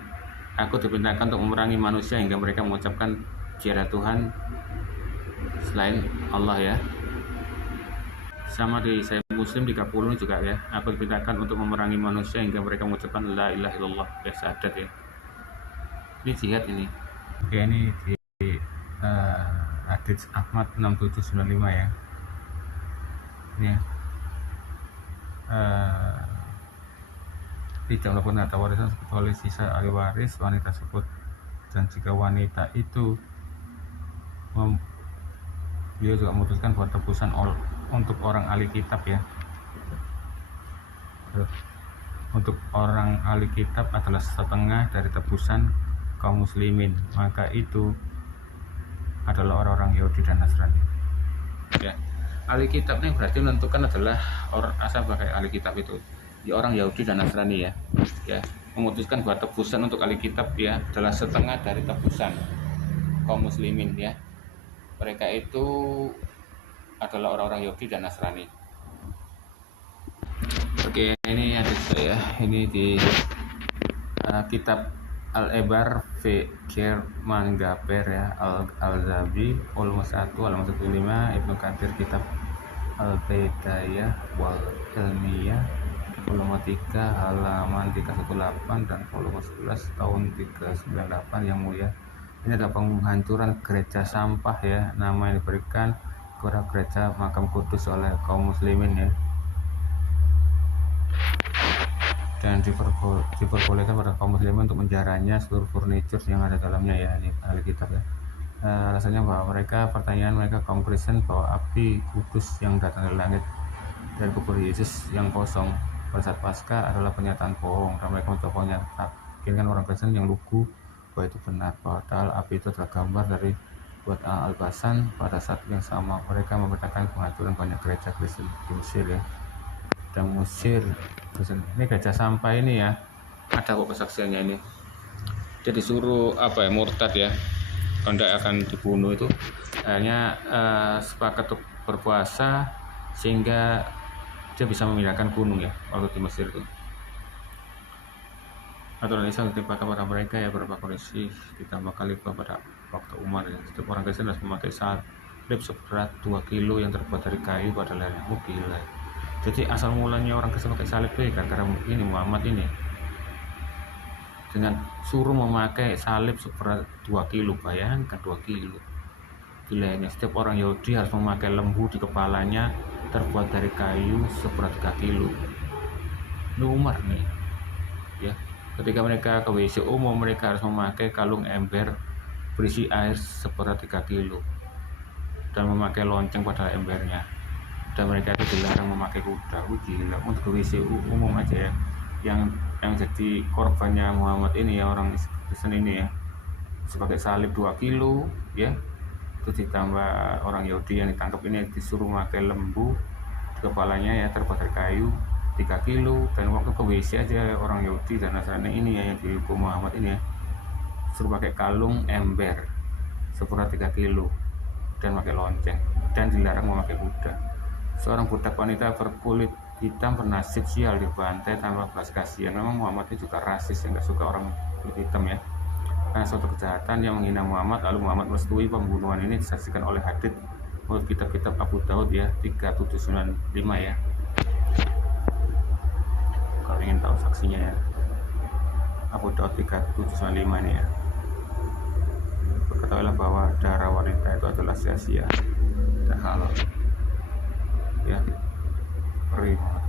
Aku diperintahkan untuk memerangi manusia hingga mereka mengucapkan tiada Tuhan selain Allah ya. Sama di Sahih Muslim 30 juga ya. Aku diperintahkan untuk memerangi manusia hingga mereka mengucapkan la ilaha illallah ya, syahadat ya. Ini jihad ini. Oke, ini di hadits Ahmad 6795 ya. Ini ya. Tidak melakukan harta warisan kecuali sisa ahli waris wanita tersebut, dan jika wanita itu beliau juga memutuskan buat tebusan untuk orang ahli kitab ya. Untuk orang ahli kitab adalah setengah dari tebusan kaum muslimin, maka itu adalah orang-orang Yahudi dan Nasrani ya. Ahli kitab ini berarti menentukan adalah orang asal pakai ahli kitab itu ya, orang Yahudi dan Nasrani ya. Ya, memutuskan buat tebusan untuk ahli kitab ya adalah setengah dari tebusan kaum muslimin ya. Mereka itu adalah orang-orang Yahudi dan Nasrani. Oke, ini ada ya. Ini di kitab Al-Ebar Fikir Mangaber ya, Al-Zabi volume 1 halaman 15, Ibnu Katsir kitab Al-Bidayah wal Ilmiyah volume 3 halaman 318 dan volume 11 tahun 398 yang mulia. Ini adalah penghancuran gereja sampah ya, nama yang diberikan kepada gereja makam kudus oleh kaum muslimin ya, dan diperbolehkan pada kaum muslimin untuk menjarahnya seluruh furniture yang ada dalamnya ya. Ini ahli kitab ya. Rasanya bahwa pertanyaan mereka kaum Kristen bahwa api kudus yang datang dari langit dari kubur Yesus yang kosong pada saat Paskah adalah pernyataan bohong, dan mereka mencoba meyakinkan orang Kristen yang lugu bahwa itu benar, padahal api itu adalah gambar dari buat Al-Basan. Pada saat yang sama mereka memberitakan penghancuran banyak gereja Kristen di Mesir ya, dan Mesir. Ini gereja sampah ini ya, ada kok kesaksiannya ini. Dia disuruh murtad ya, kalau akan dibunuh itu akhirnya sepakat untuk berpuasa sehingga dia bisa memindahkan gunung ya waktu di Mesir itu. Aturan Islam ditimpakan pada mereka ya beberapa kondisi ditambah khalifah pada waktu Umar ya. Setiap orang Kristen harus memakai salib seberat 2 kilo yang terbuat dari kayu pada lehernya. Gila. Jadi asal mulanya orang Kristen pakai salib itu ya gara-gara ini Muhammad ini. dengan suruh memakai salib seberat 2 kilo. Bayangkan 2 kilo nilainya. Setiap orang Yahudi harus memakai lembu di kepalanya terbuat dari kayu seberat 3 kilo. Ini Umar nih ya. Ketika mereka ke WC umum, mereka harus memakai kalung ember berisi air seberat 3 kilo dan memakai lonceng pada embernya. Dan mereka itu dilarang memakai kuda. Gila, untuk ke WC umum aja ya. Yang jadi korbannya Muhammad ini ya, orang Kristen ini ya, sebagai salib 2 kilo ya. Itu ditambah orang Yahudi yang ditangkap ini disuruh memakai lembu di kepalanya ya, terbuat dari kayu 3 kilo. Dan waktu ke WC aja orang Yahudi dan Nasrani ini ya, yang dihukum Muhammad ini ya, suruh pakai kalung ember seberat 3 kilo dan pakai lonceng, dan dilarang memakai kuda. Seorang budak wanita berkulit hitam bernasib sial dibantai tanpa belas kasihan. Memang Muhammad itu juga rasis, yang gak suka orang kulit hitam ya. Karena suatu kejahatan yang menghina Muhammad, lalu Muhammad merestui pembunuhan ini, disaksikan oleh hadits menurut kitab-kitab Abu Daud ya 3795 ya. Kalau ingin tahu saksinya ya, Abu Daud 3795 ini ya. Ketahuilah bahwa darah wanita itu adalah sia-sia dan halal ya, perih banget.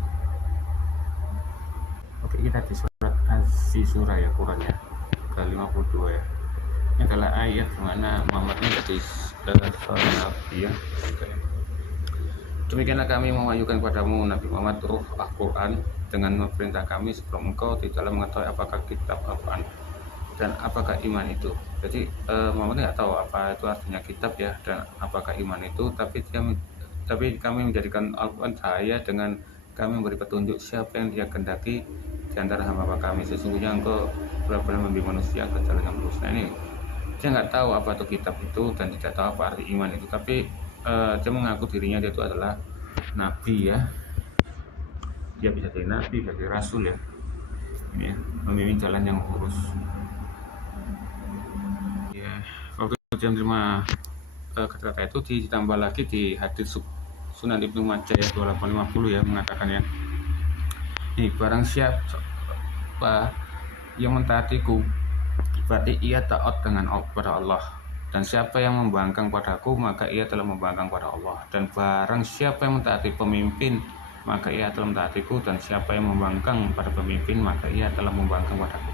Oke, kita di surat Az-Zurah ya, Quran ya, ke 52 ya. Ini adalah ayat dimana Muhammad ini jadi seorang nabi ya. Demikianlah kami mewahyukan kepadamu Nabi Muhammad ruh Al-Quran dengan memerintah kami sebelum engkau di dalam mengetahui apakah kitab Al-Quran dan apakah iman itu. Jadi Muhammad nggak tahu apa itu artinya kitab ya, dan apakah iman itu, tapi kami menjadikan Al-Quran cahaya dengan kami memberi petunjuk siapa yang dia kehendaki di antara hamba kami. Sesungguhnya engkau benar-benar membimbing manusia ke jalan yang lurus. Nah ini dia nggak tahu apa itu kitab itu dan tidak tahu apa arti iman itu, tapi dia mengaku dirinya dia itu adalah nabi ya. Dia bisa jadi nabi, bisa jadi rasul ya. Ini ya, membimbing jalan yang lurus. Ya, waktu dia menerima kata-kata itu ditambah lagi di hadits Sunan Ibnu Majah ya 2850 ya, mengatakan ya, ini barang siapa yang mentaatiku berarti ia taat kepada Allah, dan siapa yang membangkang padaku maka ia telah membangkang pada Allah, dan barang siapa yang mentaati pemimpin maka ia telah mentaatiku, dan siapa yang membangkang pada pemimpin maka ia telah membangkang padaku.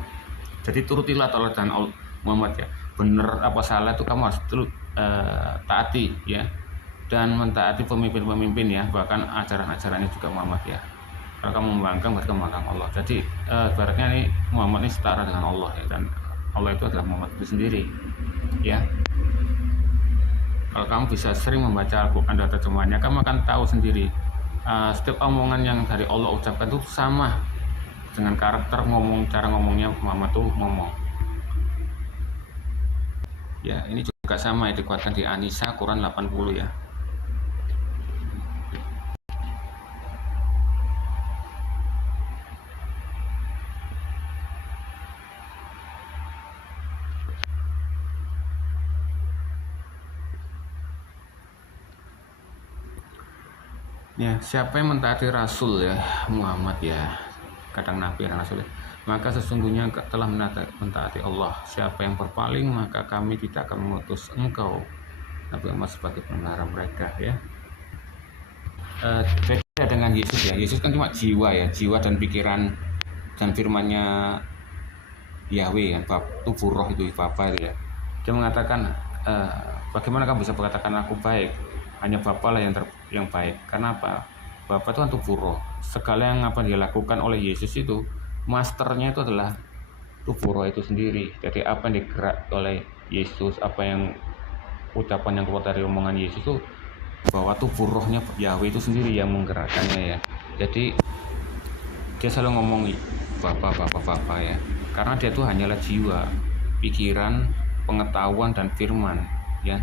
Jadi turutilah taatan Muhammad ya, benar apa salah itu kamu harus taati ya, dan mentaati pemimpin-pemimpin ya, bahkan ajaran-ajarannya juga Muhammad ya. Kalau kamu membangkang berarti kamu membangkang Allah. Jadi ibaratnya ini Muhammad ini setara dengan Allah ya, dan Allah itu adalah Muhammad itu sendiri ya. Kalau kamu bisa sering membaca Al-Quran dan terjemahannya, kamu akan tahu sendiri setiap omongan yang dari Allah ucapkan itu sama dengan karakter cara ngomongnya Muhammad tuh ngomong ya. Ini juga sama ya, dikuatkan di An-Nisa Quran 80 ya. Ya, siapa yang mentaati Rasul ya Muhammad ya, kadang Nabi dan Rasul ya, maka sesungguhnya telah mentaati Allah. Siapa yang berpaling maka kami tidak akan mengutus engkau Nabi Muhammad sebagai pemelihara mereka ya. Beda dengan Yesus ya, Yesus kan cuma jiwa ya, jiwa dan pikiran dan firmannya Yahweh kan, tubuh roh itu Bapa itu ya. Dia mengatakan bagaimana kamu bisa berkatakan aku baik, hanya Bapa lah yang baik. Karena apa? Bapa itu kan tubuh roh. Segala yang apa dia lakukan oleh Yesus itu, masternya itu adalah tubuh roh itu sendiri. Jadi apa yang digerak oleh Yesus, apa yang ucapan yang keluar dari omongan Yesus itu, bahwa tubuh rohnya Yahweh itu sendiri yang menggerakkannya ya. Jadi dia selalu ngomong Bapa ya, karena dia itu hanyalah jiwa, pikiran, pengetahuan dan firman ya.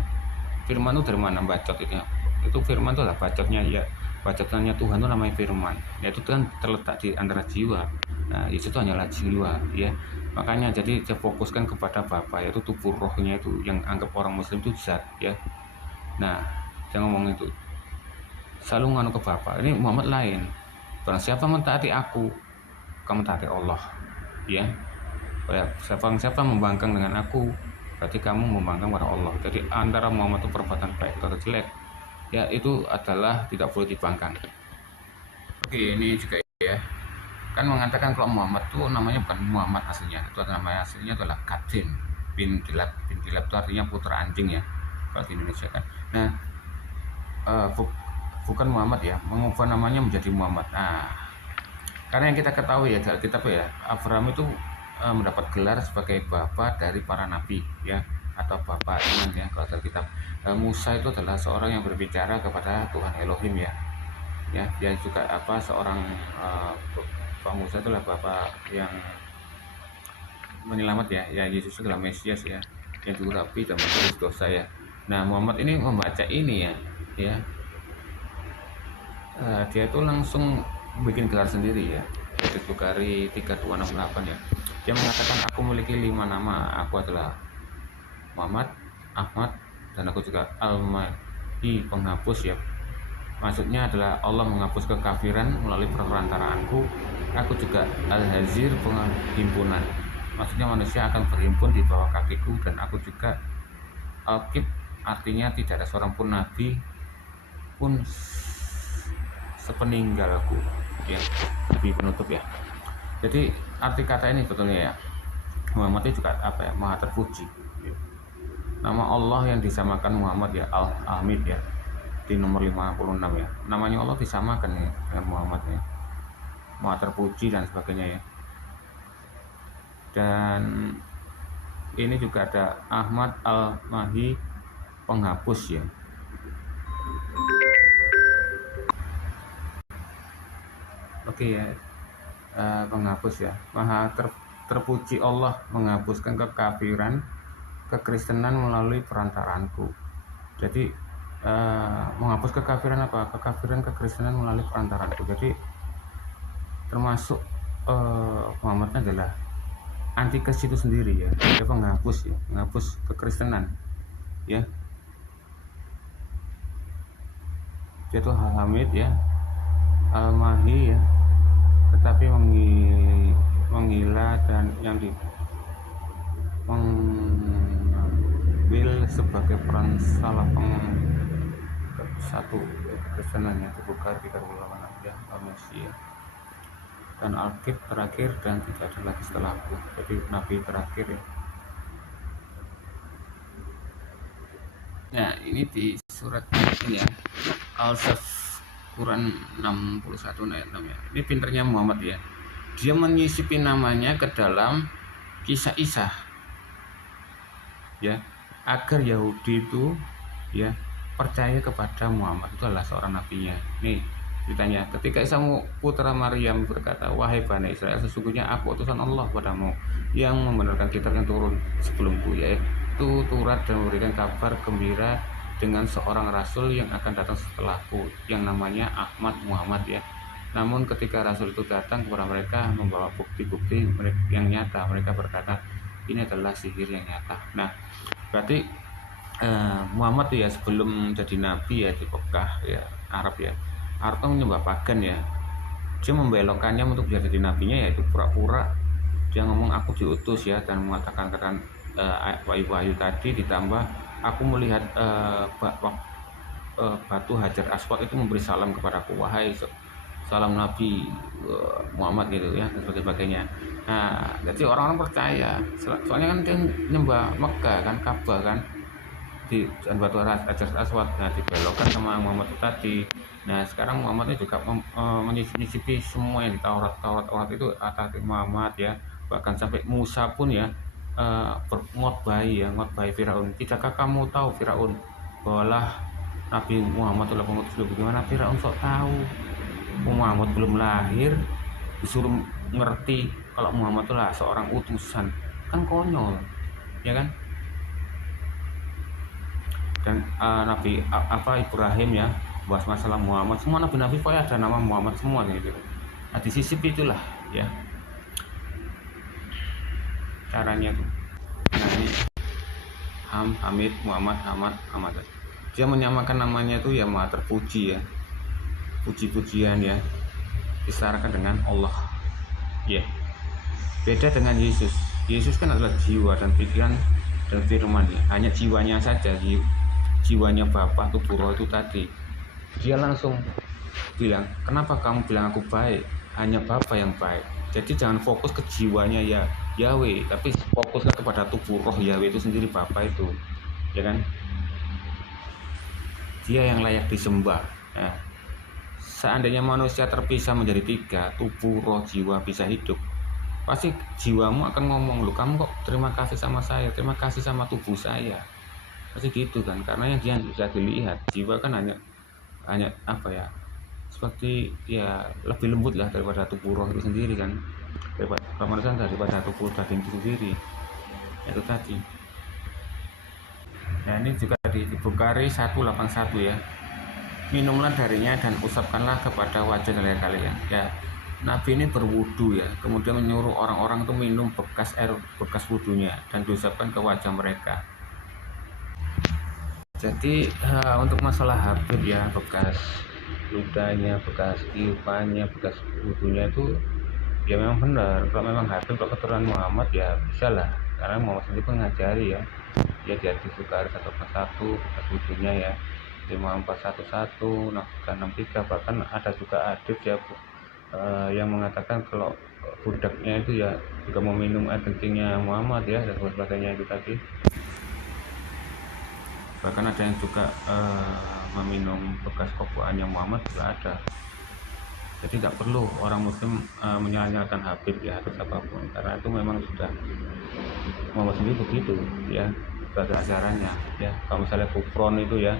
Firman itu dari mana? Bacot itu ya. Itu firman itu adalah bacotnya ya, bacotannya Tuhan itu namanya firman ya, itu kan terletak di antara jiwa. Nah Yesus itu hanyalah jiwa ya, makanya jadi dia fokuskan kepada Bapa, yaitu tubuh rohnya itu yang anggap orang muslim itu zat ya. Nah dia ngomong itu selalu nganu ke Bapa. Ini Muhammad lain, barang siapa mentaati aku kamu mentaati Allah ya. Ya, siapa membangkang dengan aku, berarti kamu membangkang pada Allah. Jadi antara Muhammad itu perbuatan baik atau jelek, ya itu adalah tidak boleh dibangkang. Oke, ini juga ya, kan mengatakan kalau Muhammad itu namanya bukan Muhammad aslinya, itu namanya aslinya adalah Katin bin Kilab. Bin Kilab itu artinya putra anjing ya, kalau di Indonesia kan. Nah, bukan Muhammad ya, mengubah namanya menjadi Muhammad. Nah, karena yang kita ketahui ya dari kitab ya, Abraham itu mendapat gelar sebagai bapak dari para nabi ya, atau bapak iman ya kalau dari kitab. Musa itu adalah seorang yang berbicara kepada Tuhan Elohim ya. Ya, dia juga seorang Bapak Musa itulah bapak yang menyelamat ya. Ya, Yesus adalah Mesias ya, yang diurapi dan menebus dosa ya. Nah, Muhammad ini membaca ini ya, dia itu langsung bikin gelar sendiri ya, yaitu Bukhari 3268 ya. Dia mengatakan, aku memiliki 5 nama, aku adalah Muhammad, Ahmad, dan aku juga Al-Mahdi, penghapus ya. Maksudnya adalah Allah menghapus kekafiran melalui perantaraanku. Aku juga Al-Hazir, penghimpunan. Maksudnya manusia akan berhimpun di bawah kakiku, dan aku juga Al-Qib, artinya tidak ada seorang pun nabi pun sepeninggalku ya, nabi penutup ya. Jadi arti kata ini betulnya ya, Muhammad itu juga maha terpuji ya. Nama Allah yang disamakan Muhammad ya, Al-Hamid ya, di nomor 56 ya, namanya Allah disamakan ya dengan Muhammad ya, maha terpuji dan sebagainya ya. Dan ini juga ada Ahmad Al-Mahdi, penghapus ya. Oke ya, penghapus ya, maha terpuji Allah menghapuskan kekafiran, kekristenan melalui perantaraanku. Jadi menghapus kekafiran kekafiran, kekristenan melalui perantaraanku. Jadi termasuk Muhammad adalah antikris itu sendiri ya, dia penghapus ya, menghapus kekristenan ya. Dia itu Al-Hamid ya, Al-Mahdi ya, tetapi menggila dan yang mengambil sebagai peran salah satu kekristenan yang terbuka di Bukhari ya, Al-Masih ya. Dan Al-Qib terakhir, dan tidak ada lagi setelahku, jadi nabi terakhir ya. Nah, ini di surat ini ya, Al-Saf Quran 61 ayat 6 ya. Ini pinternya Muhammad ya, dia menyisipi namanya ke dalam kisah Isa ya, agar Yahudi itu ya percaya kepada Muhammad itu adalah seorang nabinya. Nih ceritanya, ketika Isa putra Maryam berkata, wahai Bani Israel, sesungguhnya aku utusan Allah padamu yang membenarkan kitab yang turun sebelumku, yaitu Taurat, dan memberikan kabar gembira dengan seorang rasul yang akan datang setelahku, yang namanya Ahmad Muhammad ya. Namun ketika rasul itu datang kepada mereka membawa bukti-bukti yang nyata, mereka berkata, ini adalah sihir yang nyata. Nah, berarti Muhammad ya sebelum jadi nabi ya di Mekah ya, Arab ya, Arab menyembah pagan ya. Dia membelokkannya untuk jadi nabinya, yaitu pura-pura dia ngomong aku diutus ya, dan mengatakan wahyu-wahyu tadi, ditambah aku melihat batu Hajar Aswad itu memberi salam kepadaku, wahai salam Nabi Muhammad gitu ya, dan sebagainya. Nah, jadi orang-orang percaya, soalnya kan dia nyembah Mekah kan, Ka'bah kan, di batu Hajar Aswad. Nah, dibelokkan sama Muhammad itu tadi. Nah, sekarang Muhammad juga menyisipi semua yang di Taurat itu atas Muhammad ya. Bahkan sampai Musa pun ya ngotbahi Firaun. Tidakkah kamu tahu Firaun bahwalah Nabi Muhammad adalah pengutus? Bagaimana Firaun sok tahu? Muhammad belum lahir disuruh ngerti kalau Muhammad itulah seorang utusan, kan konyol ya kan. Dan Nabi Ibrahim ya bahas masalah Muhammad, semua nabi-nabi pokoknya ada nama Muhammad semua gitu. Nah, disisip itulah ya caranya tuh. Nah, ini Hamid Muhammad Ahmad, dia menyamakan namanya tuh ya maha terpuji ya, puji-pujian ya, disetarakan dengan Allah ya. Beda dengan Yesus Yesus kan adalah jiwa dan pikiran dan firman ya. Hanya jiwanya saja, jiwanya Bapa tubuh roh itu tadi. Dia langsung bilang, kenapa kamu bilang aku baik? Hanya Bapa yang baik. Jadi jangan fokus ke jiwanya ya Yahweh, tapi fokuslah kepada tubuh roh Yahweh itu sendiri, Bapa itu, ya kan? Dia yang layak disembah. Nah, seandainya manusia terpisah menjadi tiga, tubuh, roh, jiwa bisa hidup, pasti jiwamu akan ngomong, lu kamu kok terima kasih sama saya, terima kasih sama tubuh saya, pasti gitu kan? Karena yang dia bisa dilihat, jiwa kan hanya apa ya, seperti ya lebih lembut lah daripada tubuh roh itu sendiri kan, daripada manusia daripada tubuh daging itu sendiri, itu tadi. Nah ini juga di Bukhari 181 ya, minumlah darinya dan usapkanlah kepada wajah dan leher kalian ya. Nabi ini berwudu ya, kemudian menyuruh orang-orang itu minum bekas air bekas wudunya dan diusapkan ke wajah mereka. Jadi untuk masalah Habib ya, bekas ludahnya, bekas tiupannya, bekas wudunya itu ya memang benar. Kalau memang Habib, kalau keturunan Muhammad ya bisa lah, karena Muhammad sendiri pun ngajari ya. Dia di hadis Bukhari 1/1 bekas wudunya ya, 5411, nah 63, bahkan ada juga hadis ya yang mengatakan kalau budaknya itu ya juga mau minum air kencingnya Muhammad ya, dan sebagainya itu tadi. Bahkan ada yang juga meminum bekas kokoannya Muhammad juga ada. Jadi tidak perlu orang muslim menyalahkan Habib ya atau siapapun, karena itu memang sudah Muhammad sendiri begitu ya, pada ajarannya ya. Kalau misalnya kufron itu ya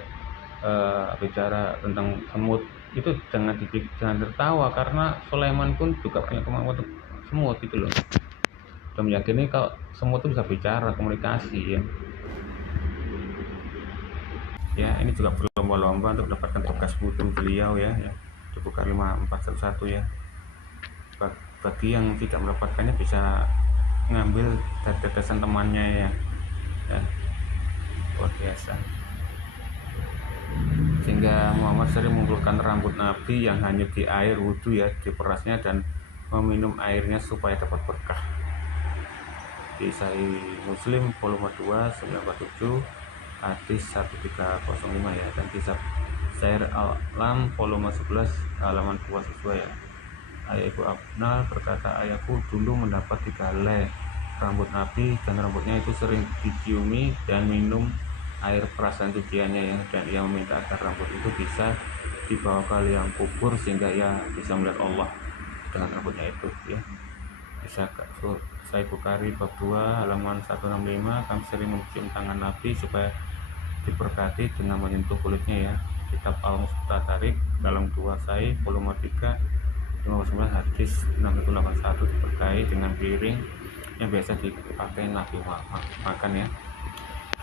bicara tentang semut itu jangan tertawa, karena Sulaiman pun juga punya kemampuan untuk semut itu loh, dan meyakini kalau semut itu bisa bicara, komunikasi ya. Ya ini juga berlomba-lomba untuk mendapatkan bekas wudu beliau ya, di Bukhari 5411 ya. Bagi yang tidak mendapatkannya bisa ngambil dari tetesan temannya ya, luar biasa. Sehingga Muhammad sering mengumpulkan rambut Nabi yang hanyut di air wudhu ya, diperasnya dan meminum airnya supaya dapat berkah. Di Sahih Muslim volume 2 947 hadis 1305 ya, dan di Syair Al-Lam volume 11 halaman 2 siswa ya. Ayah Ibu Abnal berkata, ayahku dulu mendapat 3 helai rambut Nabi, dan rambutnya itu sering diciumi dan minum air perasan cuciannya ya, dan ia meminta agar rambut itu bisa dibawa ke liang kubur sehingga ia bisa melihat Allah dengan rambutnya itu ya. Bisa Sahih Bukhari bab 2 halaman 165, kami sering mencium tangan Nabi supaya diberkati dengan menyentuh kulitnya ya. Kitab Al-Mustadrak dalam 2 Sahih volume 3 59 hadis 6181 diberkahi dengan piring yang biasa dipakai Nabi makan ya.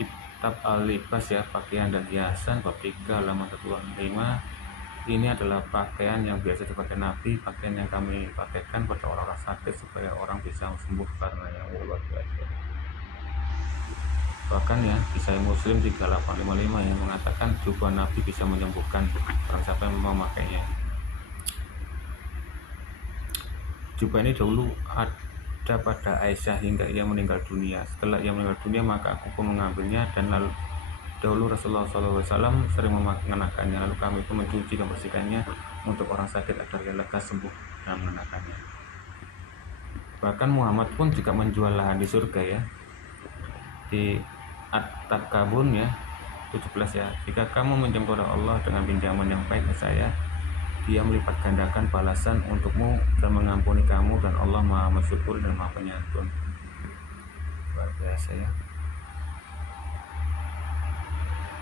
Kitab Al-Libas ya, pakaian dan hiasan bab 3 halaman 125, ini adalah pakaian yang biasa dipakai Nabi, pakaian yang kami pakaikan pada orang-orang sakit supaya orang bisa sembuh karena yang luar biasa. Bahkan ya di Sahih Muslim 3855 yang mengatakan jubah Nabi bisa menyembuhkan orang siapa yang memakainya. Jubah ini dahulu ada pada Aisyah hingga ia meninggal dunia. Setelah ia meninggal dunia maka aku pun mengambilnya, dan lalu dahulu Rasulullah SAW sering mengenakannya, lalu kami pun mencuci dan bersihkannya untuk orang sakit agar ia lekas sembuh dan mengenakannya. Bahkan Muhammad pun juga menjual lahan di surga ya, di At-Takabun ya 17 ya. Jika kamu meminjam kepada Allah dengan pinjaman yang baik ke saya, Dia melipat gandakan balasan untukmu dan mengampuni kamu, dan Allah Maha Mensyukuri dan Maha Penyantun. Luar biasa ya.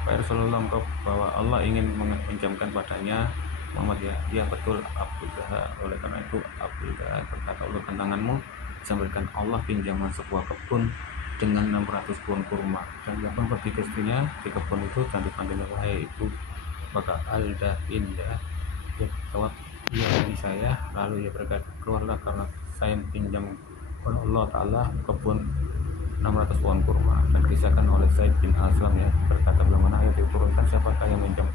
Pak Rasulullah, engkau bahwa Allah ingin meminjamkan padanya Muhammad ya. Ya betul Abu Dhahab. Oleh karena itu Abu Dhahab berkata, ulurkan tanganmu, sampaikan Allah pinjaman sebuah kebun dengan 600 pohon kurma. Dan dia pun pergi ke istrinya di kebun itu dan dipanggil wahai ibu. Maka Alda Indah dia jawab, iya ini saya. Lalu ia berkata, keluarlah karena saya pinjam oleh Allah Ta'ala kebun 600 pohon kurma. Dan kisahkan oleh Zaid bin Aslam ya, berkata bila mana ayat diturunkan, siapakah yang minjam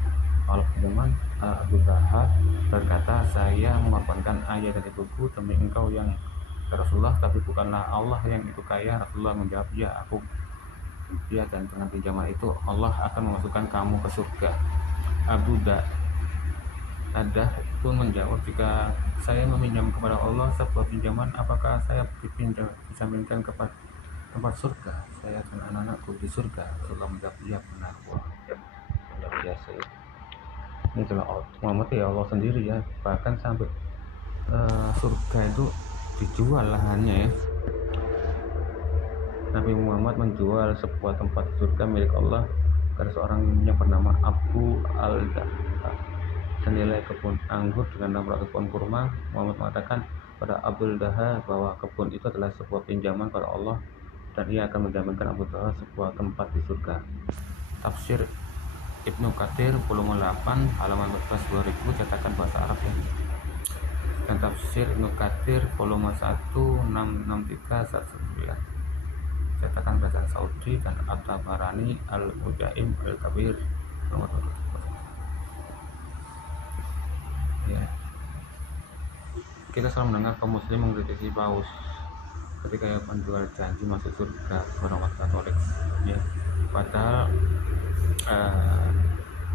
Allah pinjaman? Abu Dhahab berkata, saya mengorbankan ayah dan ibuku demi engkau yang kata Rasulullah, tapi bukanlah Allah yang itu kaya? Rasulullah menjawab, ya aku. Ya, dan dengan pinjaman itu Allah akan memasukkan kamu ke surga. Abu Dadah pun menjawab, jika saya meminjam kepada Allah sebuah pinjaman, apakah saya bisa minjam kepada tempat surga? Saya dan anak-anakku di surga. Rasulullah menjawab, ya benar. Wah, ya, luar biasa ya. Ini adalah Muhammad ya Allah sendiri ya, bahkan sampai surga itu dijual lahannya ya. Nabi Muhammad menjual sebuah tempat surga milik Allah kepada seorang yang bernama Abu Al-Dahdah senilai kebun anggur dengan 600 pohon kurma. Muhammad mengatakan pada Abu Al-Dahdah bahwa kebun itu adalah sebuah pinjaman pada Allah dan ia akan menjaminkan Abu Al-Dahdah sebuah tempat di surga. Tafsir Ibnu Katsir volume 8 halaman 14 2000 cetakan bahasa Arab ya. Dan tafsir Ibnu Katsir volume 1 663 119 cetakan Kerajaan Saudi, dan At-Tabarani Al-Mujaim Al-Kabir nomor 2. Ya. Kita selalu mendengar kaum muslim mengkritisi paus ketika menjual janji masuk surga kepada umat Katolik ya. Padahal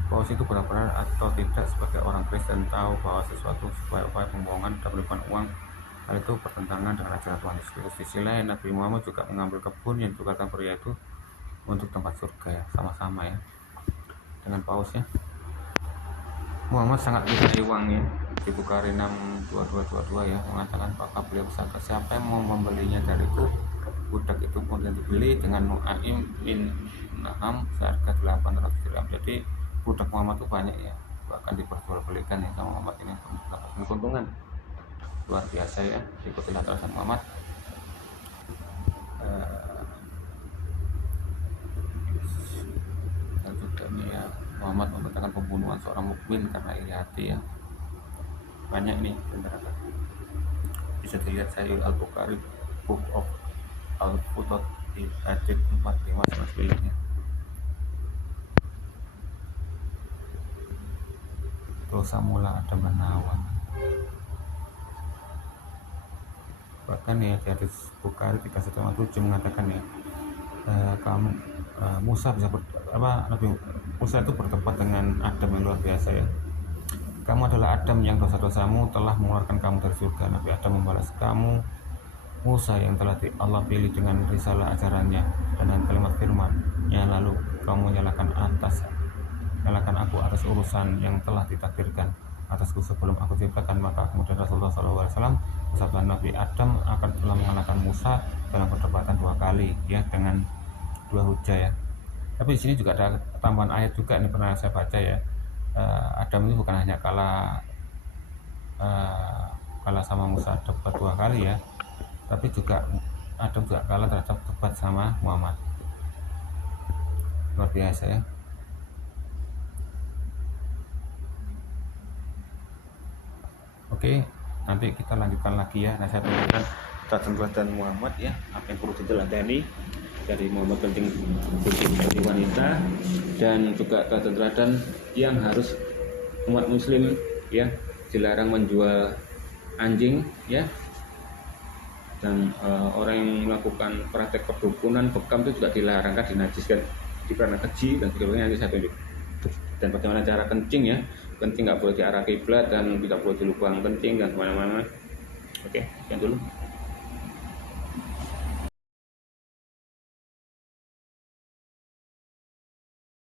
paus itu benar-benar atau tidak sebagai orang Kristen tahu bahwa sesuatu upaya pembohongan dan penipuan uang, hal itu bertentangan dengan ajaran Tuhan Yesus. Di sisi lain, Nabi Muhammad juga mengambil kebun yang ditukarkan pria itu untuk tempat surga ya, sama-sama ya dengan pausnya. Muhammad sangat mencintai uang ya. Di Bukhari 62222 ya mengatakan, maka beliau bersabda, siapa yang mau membelinya dariku, budak itu kemudian dibeli dengan Nu'aim bin Naham seharga 800 dirham. Jadi budak Muhammad itu banyak ya, bahkan diperjualbelikan ya sama Muhammad ini untuk mendapatkan keuntungan. Luar biasa ya, ikutilah teladan Muhammad. Dan juga ini ya, Muhammad memberitakan pembunuhan seorang mukmin karena iri hati ya. Banyak nih benar-benar. Bisa dilihat Sahih Al-Bukhari Book of Al-Futuhat di hadits 45-49 ya. Dosa mula Adam dan Hawa. Bahkan ya di hadits Bukhari 317 mengatakan ya, Musa bisa Nabi Musa itu berdebat dengan Adam yang luar biasa ya. Kamu adalah Adam yang dosa-dosamu telah mengeluarkan kamu dari surga. Nabi Adam membalas, kamu Musa yang telah Allah pilih dengan risalah ajarannya dan dengan kalimat firman-Nya, lalu kamu menyalahkan aku atas urusan yang telah ditakdirkan atasku sebelum aku ciptakan. Maka kemudian Rasulullah SAW bersabda, Nabi Adam akan telah mengalahkan Musa dalam perdebatan 2 kali ya, dengan 2 hujah ya. Tapi di sini juga ada tambahan ayat juga nih, pernah saya baca ya. Adam ini bukan hanya kalah sama Musa debat 2 kali ya, tapi juga Adam juga kalah terhadap debat sama Muhammad. Luar biasa ya. Oke, nanti kita lanjutkan lagi ya. Nah, saya tunjukkan teladan Muhammad ya, apa yang perlu diteladani dari Muhammad penting wanita, dan juga teladan yang harus umat muslim ya, dilarang menjual anjing ya, dan orang yang melakukan praktek perdukunan bekam itu juga dilarang, kan dinajiskan, dipernah keji dan sebagainya. Nanti saya tunjuk dan bagaimana cara kencing ya. Kencing nggak boleh di arah kiblat dan tidak boleh di lubang kencing dan kemana-mana. Oke, sekian dulu.